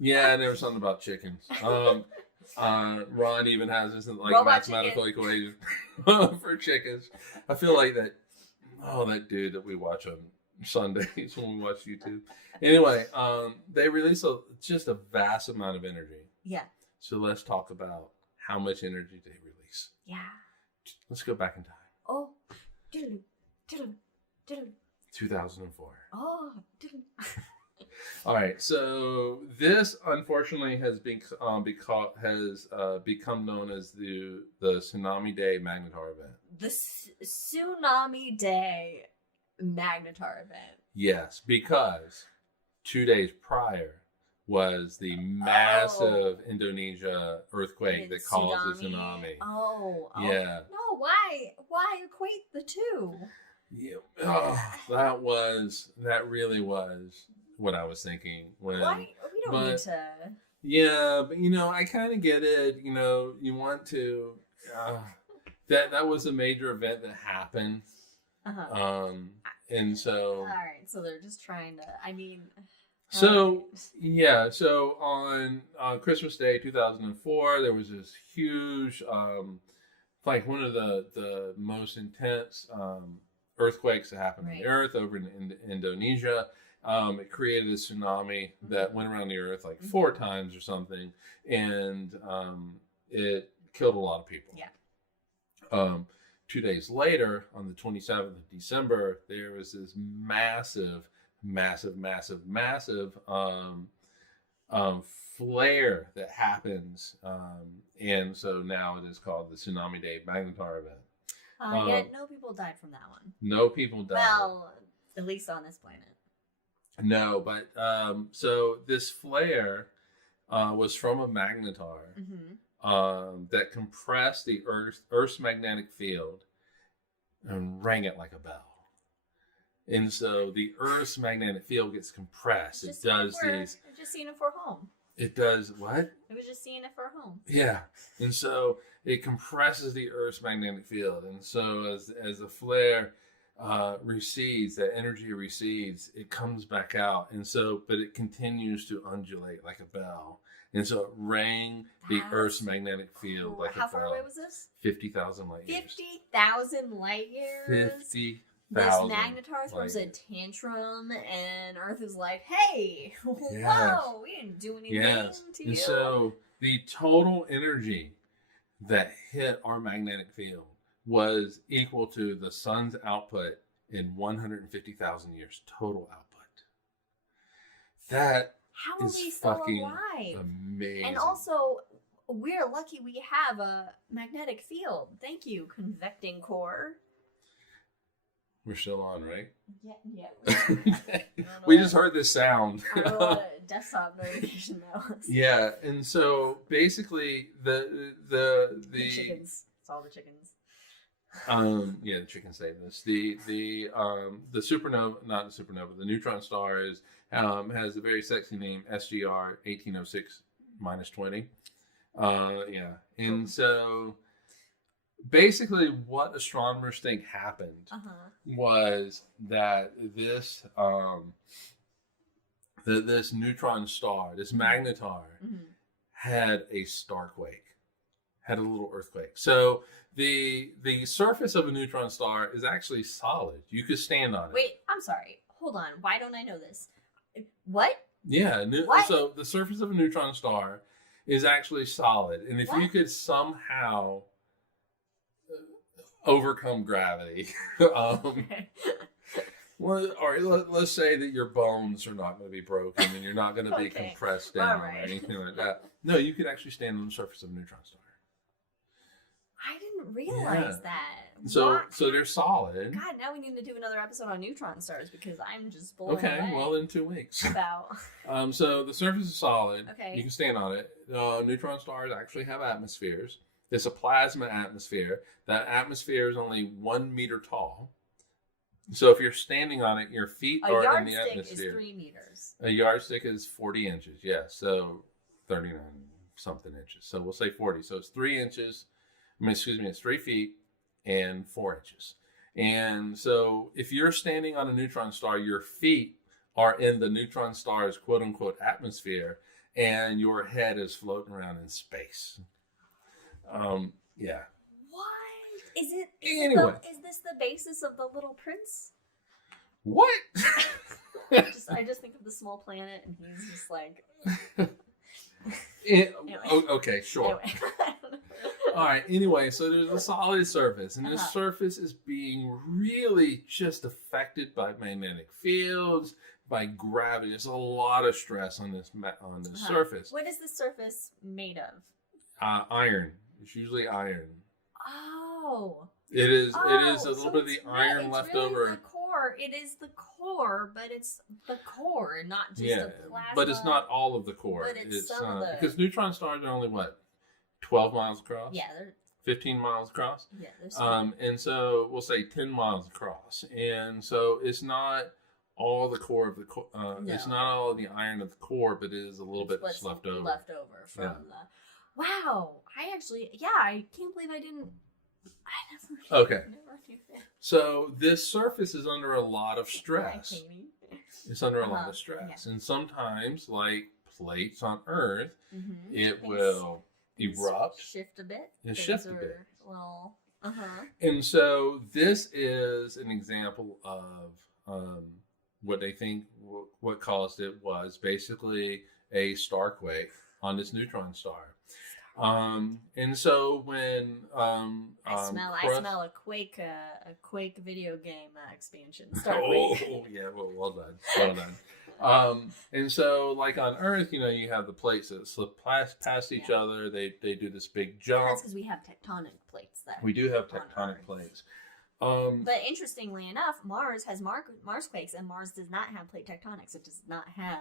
Yeah, and there was something about chickens. Ron even has this Robot mathematical equation for chickens. I feel like that. Oh, that dude that we watch on Sundays when we watch YouTube. Anyway, they release just a vast amount of energy. Yeah. So let's talk about how much energy they release. Yeah. Let's go back in time. Oh. Diddle, diddle, diddle, 2004. Oh. All right, so this unfortunately has been become known as the Tsunami Day Magnetar event. The Tsunami Day Magnetar event. Yes, because 2 days prior was the massive Indonesia earthquake that caused the tsunami. Oh. Yeah. No, why equate the two? Yeah. That really was what I was thinking when. Why? We don't need to. Yeah, but I kind of get it. You want to. That was a major event that happened. And so. All right, so they're just trying to. I mean. So yeah, so on Christmas Day 2004, there was this huge, like one of the most intense earthquakes that happened on the Earth over in Indonesia. It created a tsunami that went around the Earth like 4 times or something, and it killed a lot of people. Yeah. 2 days later, on the 27th of December, there was this massive flare that happens, and so now it is called the Tsunami Day Magnetar event. Yet no people died from that one. No people died. Well, at least on this planet. No, but so this flare was from a Magnetar that compressed the Earth's magnetic field and rang it like a bell. And so the Earth's magnetic field gets compressed. It does these. I've just seen it for home. It does what? I was just seeing it for home. Yeah, and so it compresses the Earth's magnetic field, and so as the flare recedes, that energy recedes, it comes back out, and so but it continues to undulate like a bell, and so it rang the Earth's magnetic field like a bell. How far away was this? 50,000 light years. 50,000 light years. 50,000. This Magnetar throws a tantrum, and Earth is like, "Hey, whoa, we didn't do anything to you." And so the total energy that hit our magnetic field was equal to the sun's output in 150,000 years total output. That How is are we still fucking alive? amazing. And also, we're lucky we have a magnetic field. Thank you, convecting core. We're still on, right? Yeah. We just heard this sound. I don't know what a desktop notification that was. Yeah, and so basically the chickens. It's all the chickens. The chickens say this. The supernova, not the supernova, the neutron star has a very sexy name, SGR 1806-20. And so basically what astronomers think happened was that this this neutron star, this Magnetar, had a starquake, had a little earthquake. So the surface of a neutron star is actually solid. You could stand on it. Wait, I'm sorry. Hold on. Why don't I know this? What? Yeah. What? So the surface of a neutron star is actually solid. And if you could somehow overcome gravity, well, all right, let's say that your bones are not going to be broken and you're not going to be compressed down or anything like that. No, you could actually stand on the surface of a neutron star. I didn't realize that. So they're solid. God, now we need to do another episode on neutron stars because I'm just blown away. Okay, well, in 2 weeks. About. So the surface is solid. Okay. You can stand on it. Neutron stars actually have atmospheres. It's a plasma atmosphere. That atmosphere is only 1 meter tall. So if you're standing on it, your feet are in the atmosphere. A yardstick is 3 meters. A yardstick is 40 inches. Yes, so 39 something inches. So we'll say 40. So it's 3 inches. It's 3 feet and 4 inches. And so if you're standing on a neutron star, your feet are in the neutron star's quote unquote atmosphere, and your head is floating around in space. Yeah. What is it? Anyway, is this the basis of the Little Prince? What? I just think of the small planet, and he's just like. Okay, sure. Anyway. All right. Anyway, so there's a solid surface, and this Uh-huh. surface is being really just affected by magnetic fields, by gravity. There's a lot of stress on this surface. What is the surface made of? Iron. It's usually iron. Oh. It is. It is a so little bit of the it's iron it's left really over. The core. It is the core, but it's the core, not just Yeah, the plasma. but it's not all of the core. But it's some of the- because neutron stars are only what, 12 miles across. Yeah, they're 15 miles across. yeah. There's some. And so we'll say 10 miles across, and so it's not all the core of the core. It's No. not all of the iron of the core, but it is a little bit What's left over. Left over from Yeah. the. Wow, I actually, I can't believe I didn't. I never. Okay. Never knew that. So this surface is under a lot of Hi, stress. Katie. It's under a lot Uh-huh. of stress, and sometimes, like plates on Earth, Mm-hmm. it will erupt. Shift a bit. And Things shift a are bit. Well, uh-huh. And so this is an example of what they think what caused it was basically a starquake on this neutron star. And so when I smell a Quake video game expansion. Starquake. oh yeah, well done. And so like on Earth, you have the plates that slip past each other. They do this big jump. That's because we have tectonic plates there. We do have on tectonic Earth. plates. But interestingly enough, Mars has Marsquakes, and Mars does not have plate tectonics. It does not have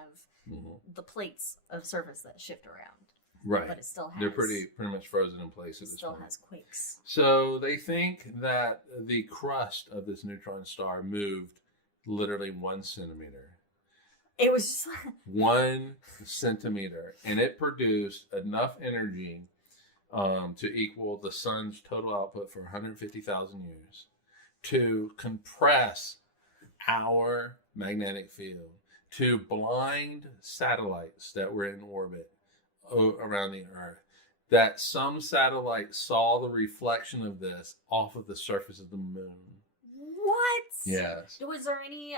the plates of surface that shift around. Right. But it still has. They're pretty much frozen in place at this Still point. has quakes. So they think that the crust of this neutron star moved literally 1 centimeter. It was just like 1 centimeter, and it produced enough energy to equal the sun's total output for 150,000 years to compress our magnetic field, to blind satellites that were in orbit around the Earth. That some satellites saw the reflection of this off of the surface of the moon. what? Yes. Was there any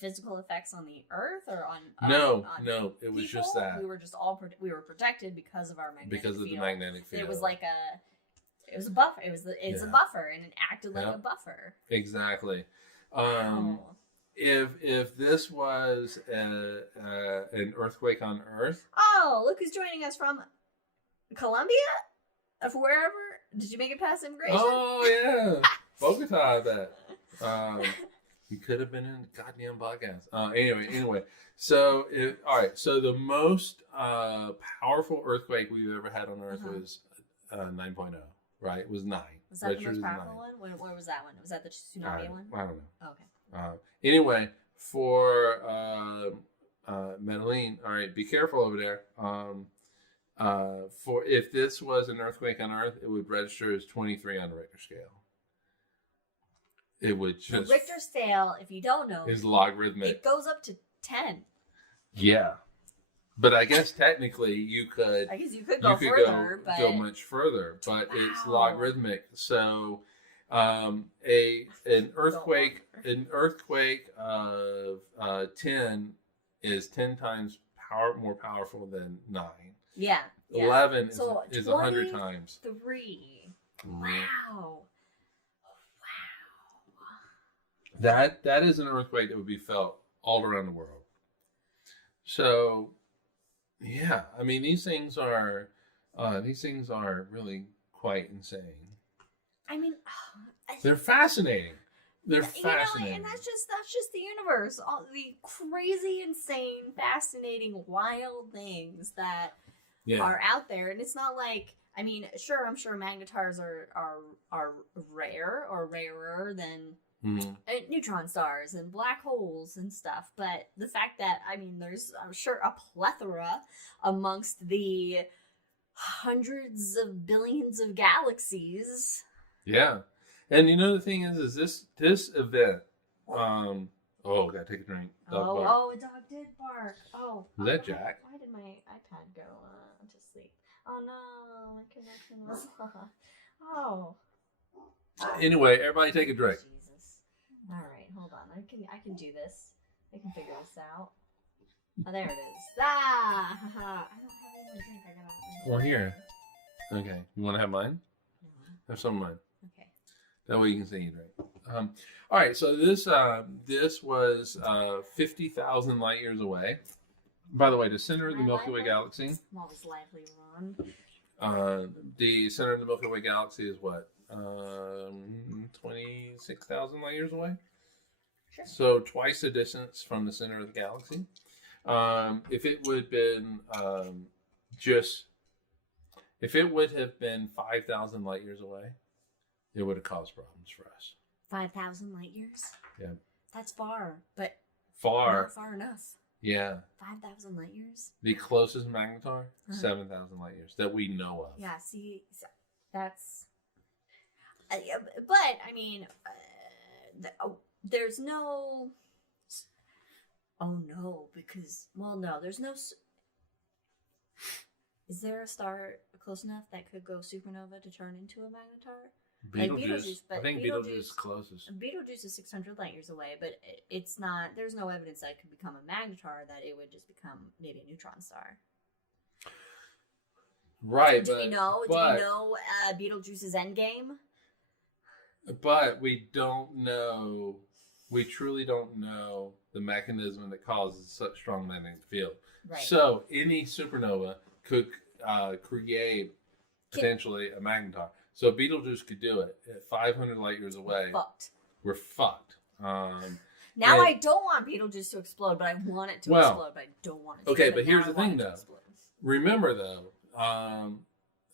physical effects on the Earth or on? No, on it was people? just that. We were just we were protected because of our magnetic Because of the field. magnetic field. It was like it was a buffer. It's a buffer, and it acted like a buffer. Exactly. Wow. If this was an earthquake on Earth, Oh, look who's joining us from Colombia, wherever. Did you make it past immigration? oh yeah, Bogota, I bet. You could have been in the goddamn podcast. Anyway. So all right. So the most powerful earthquake we've ever had on Earth was 9.0. Right? It was 9. Was that the Registered most as powerful 9. one? Where was that one? Was that the tsunami one? I don't know. Oh, okay. Anyway, for Medellin, all right, be careful over there. For if this was an earthquake on Earth, it would register as 23 on the Richter scale. It would just The Richter scale, if you don't know, is logarithmic. it goes up to 10. Yeah, but I guess technically you could. I guess you could go further, but go much further, but it's Wow. logarithmic. So, an earthquake of 10 is 10 times more powerful than 9. yeah. 11 So is 100 times. 3. Mhm. Wow. That is an earthquake that would be felt all around the world. So, yeah, I mean these things are really quite insane. I mean, They're fascinating. They're fascinating. and that's just the universe. All the crazy, insane, fascinating, wild things that are out there, and it's not like. I mean, sure, I'm sure Magnetars are rare or rarer than neutron stars and black holes and stuff, but the fact that there's I'm sure a plethora amongst the hundreds of billions of galaxies. Yeah, and the thing is this event. Gotta take a drink. Dog bark. A dog did bark. Oh, Was that Jack? Why did my iPad go to sleep? Oh no, my connection was off. Oh. Anyway, everybody take a drink. Jesus. All right, hold on. I can do this. I can figure this out. Oh, there it is. I don't have any more drink. I gotta. Well, here. Okay. You want to have mine? Have some of mine. Okay. That way you can say you drink. All right. So this was 50,000 light years away. By the way, the center of the Milky Way galaxy. I'm always lively, Ron. The center of the Milky Way galaxy is what? 26,000 light years away. Sure. So twice the distance from the center of the galaxy. If it would have been if it would have been 5,000 light years away, it would have caused problems for us. 5,000 light years? Yeah. That's far, but not far enough. Yeah. 5,000 light years? The closest Magnetar, 7,000 light years that we know of. Yeah, see, that's... but, I mean, there's no... Oh, no, because... Well, no, there's no... Is there a star close enough that could go supernova to turn into a Magnetar? Betelgeuse. I think Betelgeuse is closest. Betelgeuse is 600 light years away, but it's not... There's no evidence that it could become a Magnetar, that it would just become maybe a neutron star. Right, Do we know Betelgeuse's endgame? But we don't know... We truly don't know the mechanism that causes such strong magnetic field. Right. So any supernova could create potentially a Magnetar. So Betelgeuse could do it at 500 light years away. We're fucked. Now I don't want Betelgeuse to explode, but I want it to explode, but I don't want it to. Okay, but here's the thing, though. Remember, though.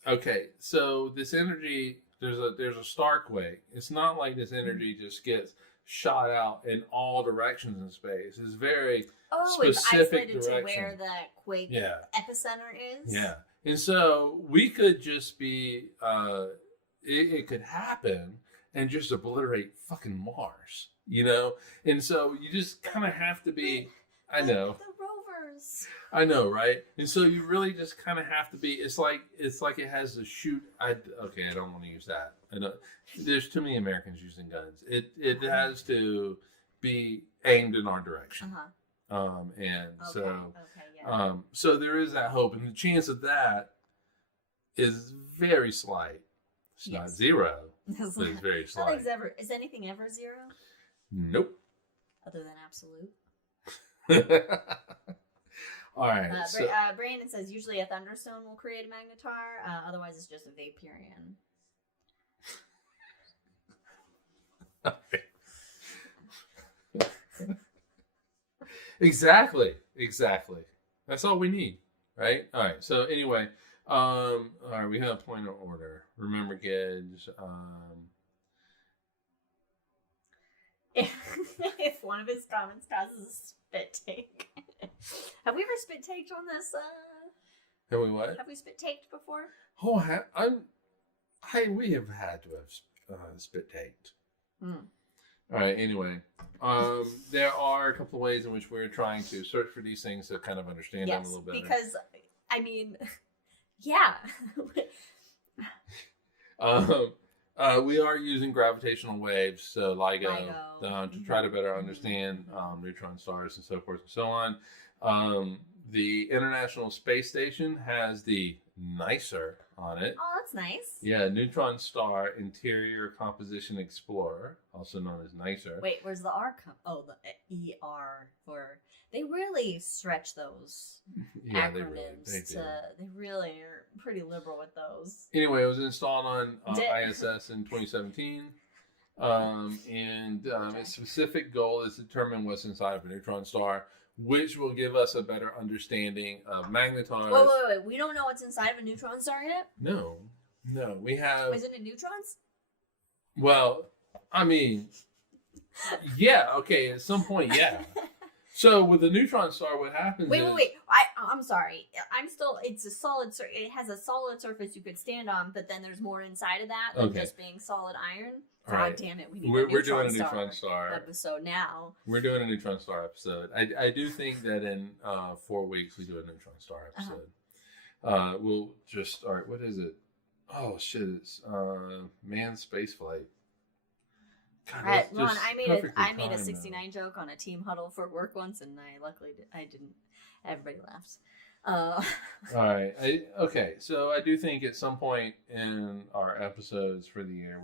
Okay, so this energy, there's a star quake. It's not like this energy just gets shot out in all directions in space. It's very specific it's isolated to where the quake epicenter is. Yeah, and so we could just be. It could happen and just obliterate fucking Mars, you know? And so you just kind of have to be, I know. The rovers. I know, right? And so you really just kind of have to be, it's like it has to shoot, I don't want to use that. There's too many Americans using guns. It has to be aimed in our direction. So there is that hope. And the chance of that is very slight. It's not zero, but it's very slight. Is anything ever zero? Nope. Other than absolute? All right. Brandon says usually a thunderstone will create a Magnetar. Otherwise, it's just a Vaporian. Exactly. That's all we need, right? All right. So anyway, all right, we have a point of order. Remember, kids. If one of his comments causes a spit take. Have we ever spit taked on this? Have we what? Have we spit taked before? Oh, we have had to have spit taked. All right. Anyway, there are a couple of ways in which we're trying to search for these things to kind of understand them a little better. Because I mean, yeah. We are using gravitational waves, so LIGO, to try to better understand neutron stars and so forth and so on. The International Space Station has the NICER on it. Oh, that's nice. Yeah, Neutron Star Interior Composition Explorer, also known as NICER. Wait, where's the R come? Oh, the ER for... They really stretch those acronyms. They really are pretty liberal with those. Anyway, it was installed on ISS in 2017. Its specific goal is to determine what's inside of a neutron star, which will give us a better understanding of Magnetars. Wait. We don't know what's inside of a neutron star yet? No. We have... Is it in neutrons? Well, I mean, yeah, okay, at some point, yeah. So with a neutron star, what happens Wait. I'm sorry. It's a solid, it has a solid surface you could stand on, but then there's more inside of that than just being solid iron. God damn it. We're doing a neutron star episode now. We're doing a neutron star episode. I do think that in 4 weeks we do a neutron star episode. We'll just start. What is it? Oh shit! It's manned spaceflight. God, Ron, I made a 69 joke on a team huddle for work once, and I luckily I didn't. Everybody laughed. Uh, All right. Okay. So I do think at some point in our episodes for the year,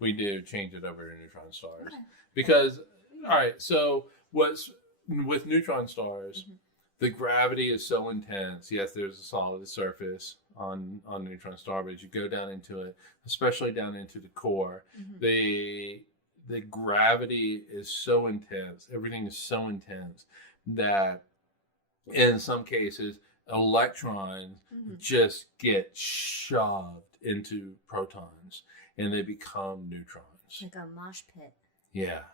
we do change it over to neutron stars okay. because all right. So what's with neutron stars, Mhm. the gravity is so intense. Yes, there's a solid surface on neutron star, but as you go down into it, especially down into the core, Mhm. the gravity is so intense. Everything is so intense that in some cases electrons Mhm. just get shoved into protons and they become neutrons. Like a mosh pit. Yeah.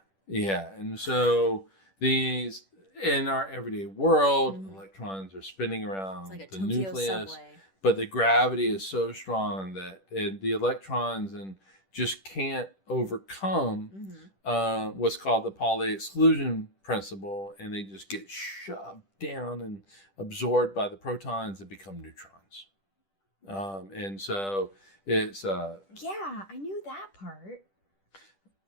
And so these in our everyday world, electrons are spinning around It's like a the Tokyo nucleus, subway. but the gravity is so strong that the electrons and just can't overcome what's called the Pauli exclusion principle, and they just get shoved down and absorbed by the protons and become neutrons. And so it's Yeah, I knew that part.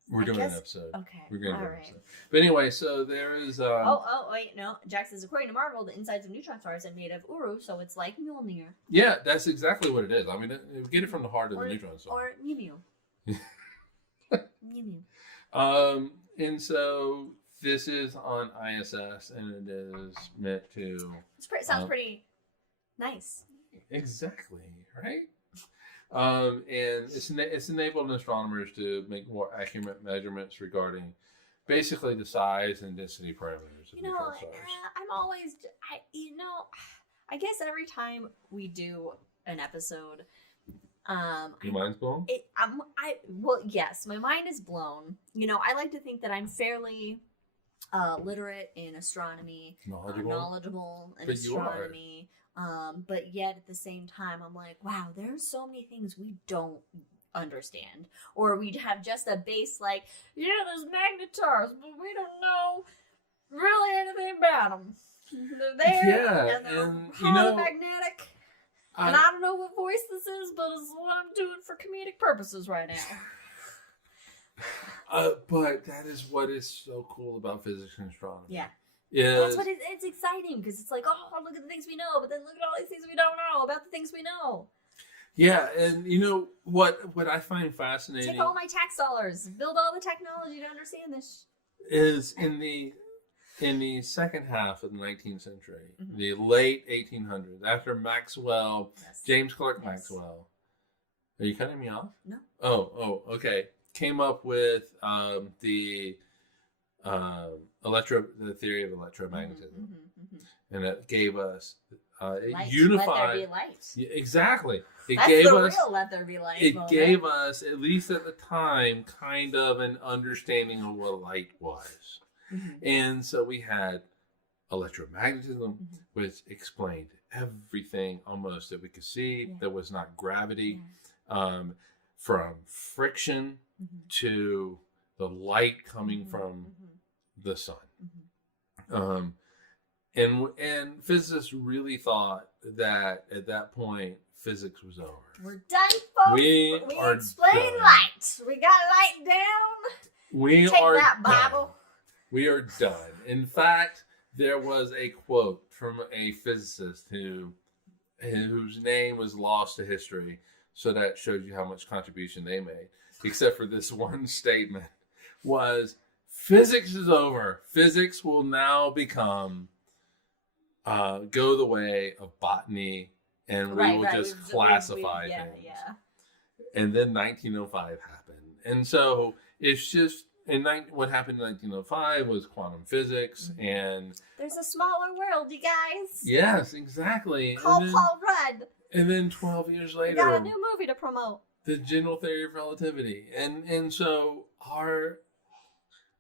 we're I doing guess- an episode. Okay. We're going to do All an right. episode. But anyway, so there is. Oh, wait, no. Jack says, according to Marvel, the insides of neutron stars are made of Uru, so it's like Mjolnir. Yeah, that's exactly what it is. I mean, get it from the heart of the neutron star. Or Mew Mew. Mew Mew. And so this is on ISS, and it is meant to. Sounds pretty nice. Exactly, right? And it's enabled astronomers to make more accurate measurements regarding basically the size and density parameters of neutron stars. I'm always, I guess every time we do an episode, Your mind's blown? well, yes, my mind is blown. I like to think that I'm fairly literate in astronomy, knowledgeable in But you are. astronomy. But yet at the same time, I'm like, wow, there's so many things we don't understand. Or we'd have just a base like, yeah, there's magnetars, but we don't know really anything about them. They're there, and they're holomagnetic. And I don't know what voice this is, but it's what I'm doing for comedic purposes right now. But that is what is so cool about physics and astronomy. Yeah. Is, That's what it's exciting because it's like, oh, look at the things we know, but then look at all these things we don't know about the things we know. Yeah, and what I find fascinating. Take all my tax dollars, build all the technology to understand this. Is in the second half of the 19th century, the late 1800s, after Maxwell, James Clerk Maxwell. Are you cutting me off? No. Oh, okay. Came up with the theory of electromagnetism, and it gave us Light. unified. Let there be light. Yeah, exactly. That's the real let there be light. It gave us, at least at the time, kind of an understanding of what light was. And so we had electromagnetism, which explained everything almost that we could see. There was not gravity, from friction to the light coming from the sun. And physicists really thought that at that point physics was over. We're done, folks. We explained light. We got light down. Take that, Bible. Done. We are done. In fact, there was a quote from a physicist whose name was lost to history, so that shows you how much contribution they made. Except for this one statement was, physics is over. Physics will now become go the way of botany, and we will just classify things. Yeah. And then 1905 happened. And so it's just, what happened in 1905 was quantum physics, and there's a smaller world, you guys. Yes, exactly. Call Paul Rudd. And then 12 years later, we got a new movie to promote. The general theory of relativity. And so our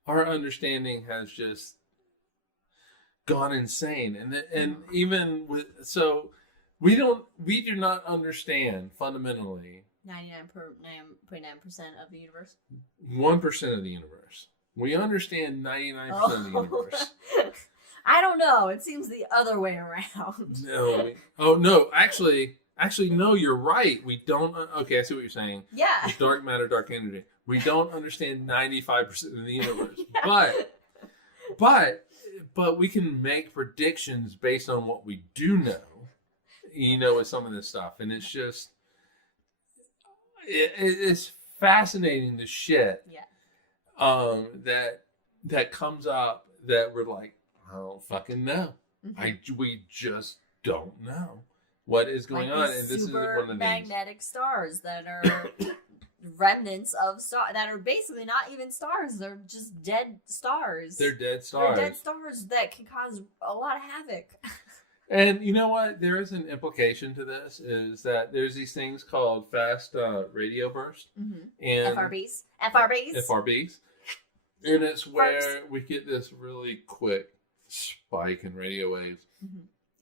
understanding has just gone insane. And even with, so we do not understand fundamentally 99.9% of the universe. 1% of the universe. We understand 99% of the universe. I don't know. It seems the other way around. No. Actually, no, you're right. We don't. Okay, I see what you're saying. Yeah. It's dark matter, dark energy. We don't understand 95% of the universe. But we can make predictions based on what we do know. with some of this stuff, and it's just it's fascinating the shit that comes up that we're like, I don't fucking know. We just don't know what is going on, and this is one of these magnetic stars that are remnants of stars that are basically not even stars. They're just dead stars. They're dead stars. They're dead stars that can cause a lot of havoc. And you know what? There is an implication to this, is that there's these things called fast radio bursts. And FRBs. And it's where we get this really quick spike in radio waves.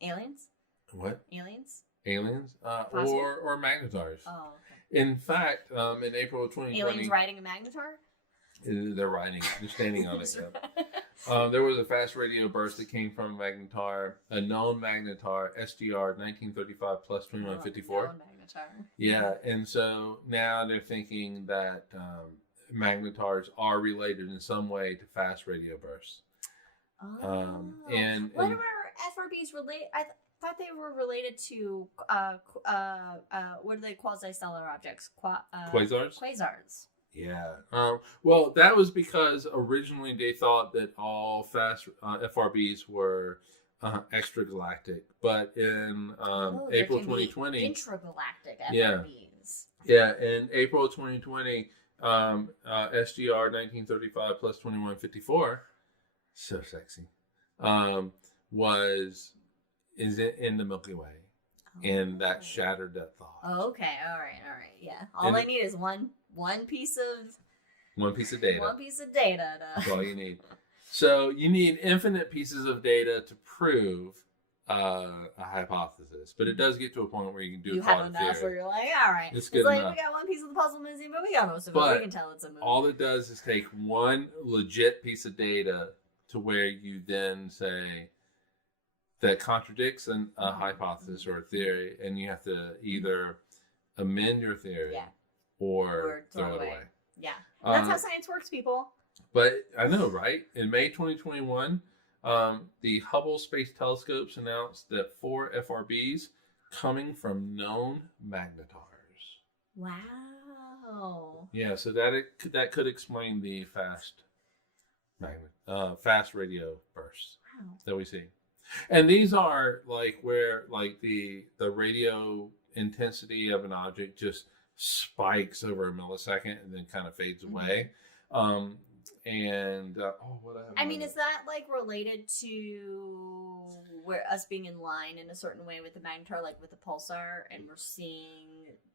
Aliens? What? Aliens? Or Magnetars. Oh, okay. In fact, in April of 2020... Aliens riding a Magnetar? They're standing on it, yeah. There was a fast radio burst that came from Magnetar, a known Magnetar, SGR 1935 plus 2154. Known Magnetar. Yeah, and so now they're thinking that Magnetars are related in some way to fast radio bursts. And what are FRBs related? I thought they were related to what are they, quasi-stellar objects? Quasars? Quasars. Yeah. Well, that was because originally they thought that all fast FRBs were extragalactic, but in April 2020, intragalactic FRBs. Yeah, in April 2020, SGR 1935 plus 2154, so sexy, is in the Milky Way, and that shattered that thought. Oh, okay, all right, yeah. All I need is one piece of data. One piece of data. That's all you need. So you need infinite pieces of data to prove a hypothesis, but it does get to a point where you can do. You have enough where you're like, all right, it's good like enough. We got one piece of the puzzle missing, but we got most of it. We can tell it's a movie. All it does is take one legit piece of data to where you then say that contradicts a hypothesis or a theory, and you have to either amend your theory or throw it away. Yeah, that's how science works, people. But I know, right? In May 2021, the Hubble Space Telescopes announced that 4 FRBs coming from known magnetars. Wow. Yeah, so that could explain the fast radio bursts that we see. And these are like where like the radio intensity of an object just spikes over a millisecond and then kind of fades away. I mean, is that like related to us being in line in a certain way with the Magnetar, like with the pulsar, and we're seeing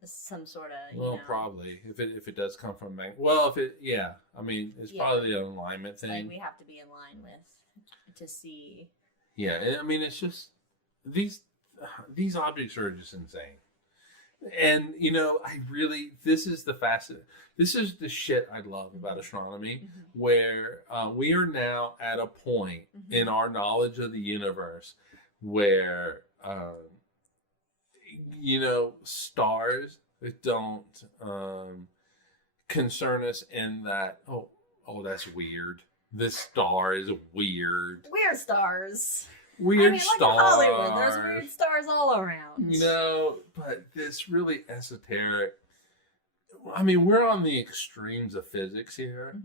some sort of probably if it does come from I mean, it's probably an alignment thing. Like we have to be in line with to see. Yeah, I mean, it's just these objects are just insane. And this is the shit I love about astronomy, where we are now at a point in our knowledge of the universe where stars don't concern us in that oh that's weird. This star is weird. Weird stars. Weird stars. Like in Hollywood, there's weird stars all around. But this really esoteric. I mean, we're on the extremes of physics here,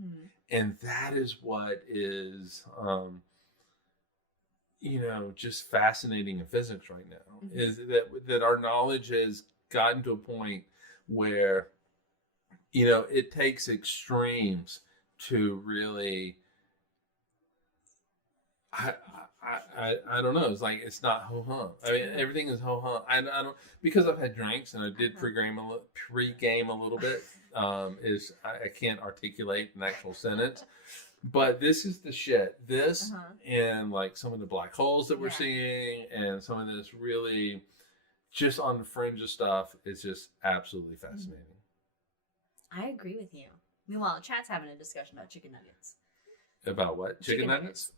and that is what is, just fascinating in physics right now. Is that our knowledge has gotten to a point where, it takes extremes to really. I don't know. It's like it's not ho hum. I mean, everything is ho hum. I don't because I've had drinks and I did pregame a little bit. I can't articulate an actual sentence, but this is the shit. This and like some of the black holes that we're seeing, and some of this really just on the fringe of stuff is just absolutely fascinating. I agree with you. Meanwhile, the chat's having a discussion about chicken nuggets. About what? Chicken nuggets?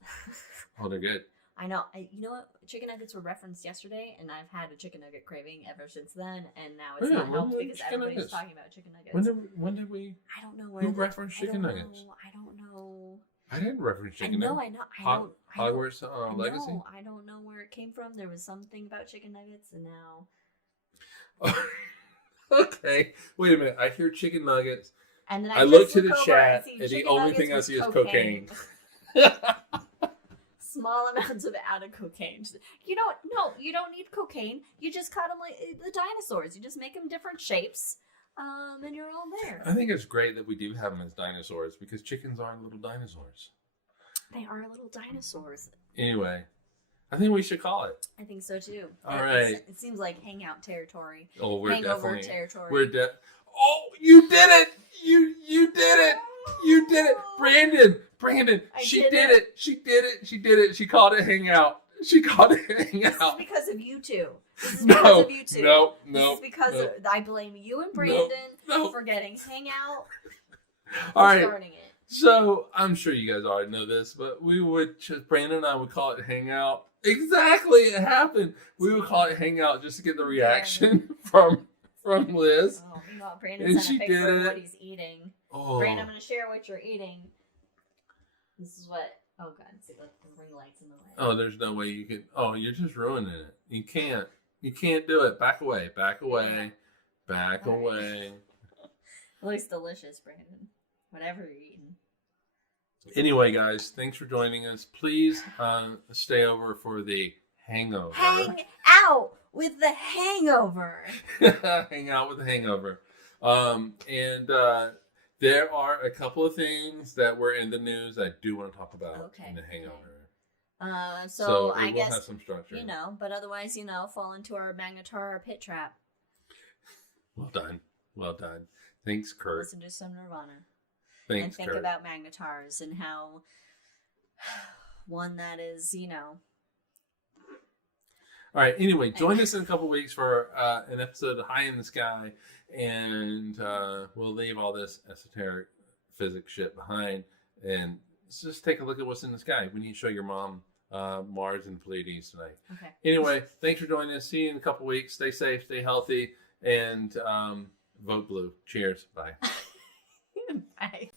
Oh, they're good. I know. You know what? Chicken nuggets were referenced yesterday, and I've had a chicken nugget craving ever since then, and now it's not helped because everybody's talking about chicken nuggets. When did we? I don't know where. Who referenced chicken nuggets? I don't know. I didn't reference chicken. I know. I don't. Hogwarts Legacy. No, I don't know where it came from. There was something about chicken nuggets, and now. Okay, wait a minute. I hear chicken nuggets. And then I look to the chat, and the only thing I see is cocaine. Small amounts of added cocaine. You don't need cocaine. You just cut them like the dinosaurs. You just make them different shapes, and you're all there. I think it's great that we do have them as dinosaurs because chickens are little dinosaurs. They are little dinosaurs. Anyway, I think we should call it. I think so too. All right. It seems like hangout territory. Oh, we're Hangover definitely territory. Oh, you did it! You did it! You did it, Brandon. She did it. She called it hangout. This is because of you two. No. This is because I blame you and Brandon for getting hangout. All right. Starting it. So I'm sure you guys already know this, but Brandon and I would call it hangout. Exactly, it happened. We would call it hangout just to get the reaction from Liz. Oh, Brandon sent a picture of what he's eating. Oh. Brandon, I'm going to share what you're eating. This is what. Oh God, see the ring lights in the way. Oh, there's no way you can. Oh, you're just ruining it. You can't do it. Back away. Away. It looks delicious, Brandon. Whatever you're eating. Anyway, guys, thanks for joining us. Please stay over for the hangover. Hang out with the hangover. Hang out with the hangover. There are a couple of things that were in the news I do want to talk about in the hangover. So I will guess have some structure. But otherwise, fall into our Magnetar pit trap. Well done. Thanks, Kurt. Listen to some Nirvana. Thanks, and think Kurt. about Magnetars and how one that is, All right. Anyway, join us in a couple weeks for an episode of High in the Sky, and we'll leave all this esoteric physics shit behind and just take a look at what's in the sky. We need to show your mom Mars and Pleiades tonight. Okay. Anyway, thanks for joining us. See you in a couple weeks. Stay safe, stay healthy, and vote blue. Cheers. Bye. Bye.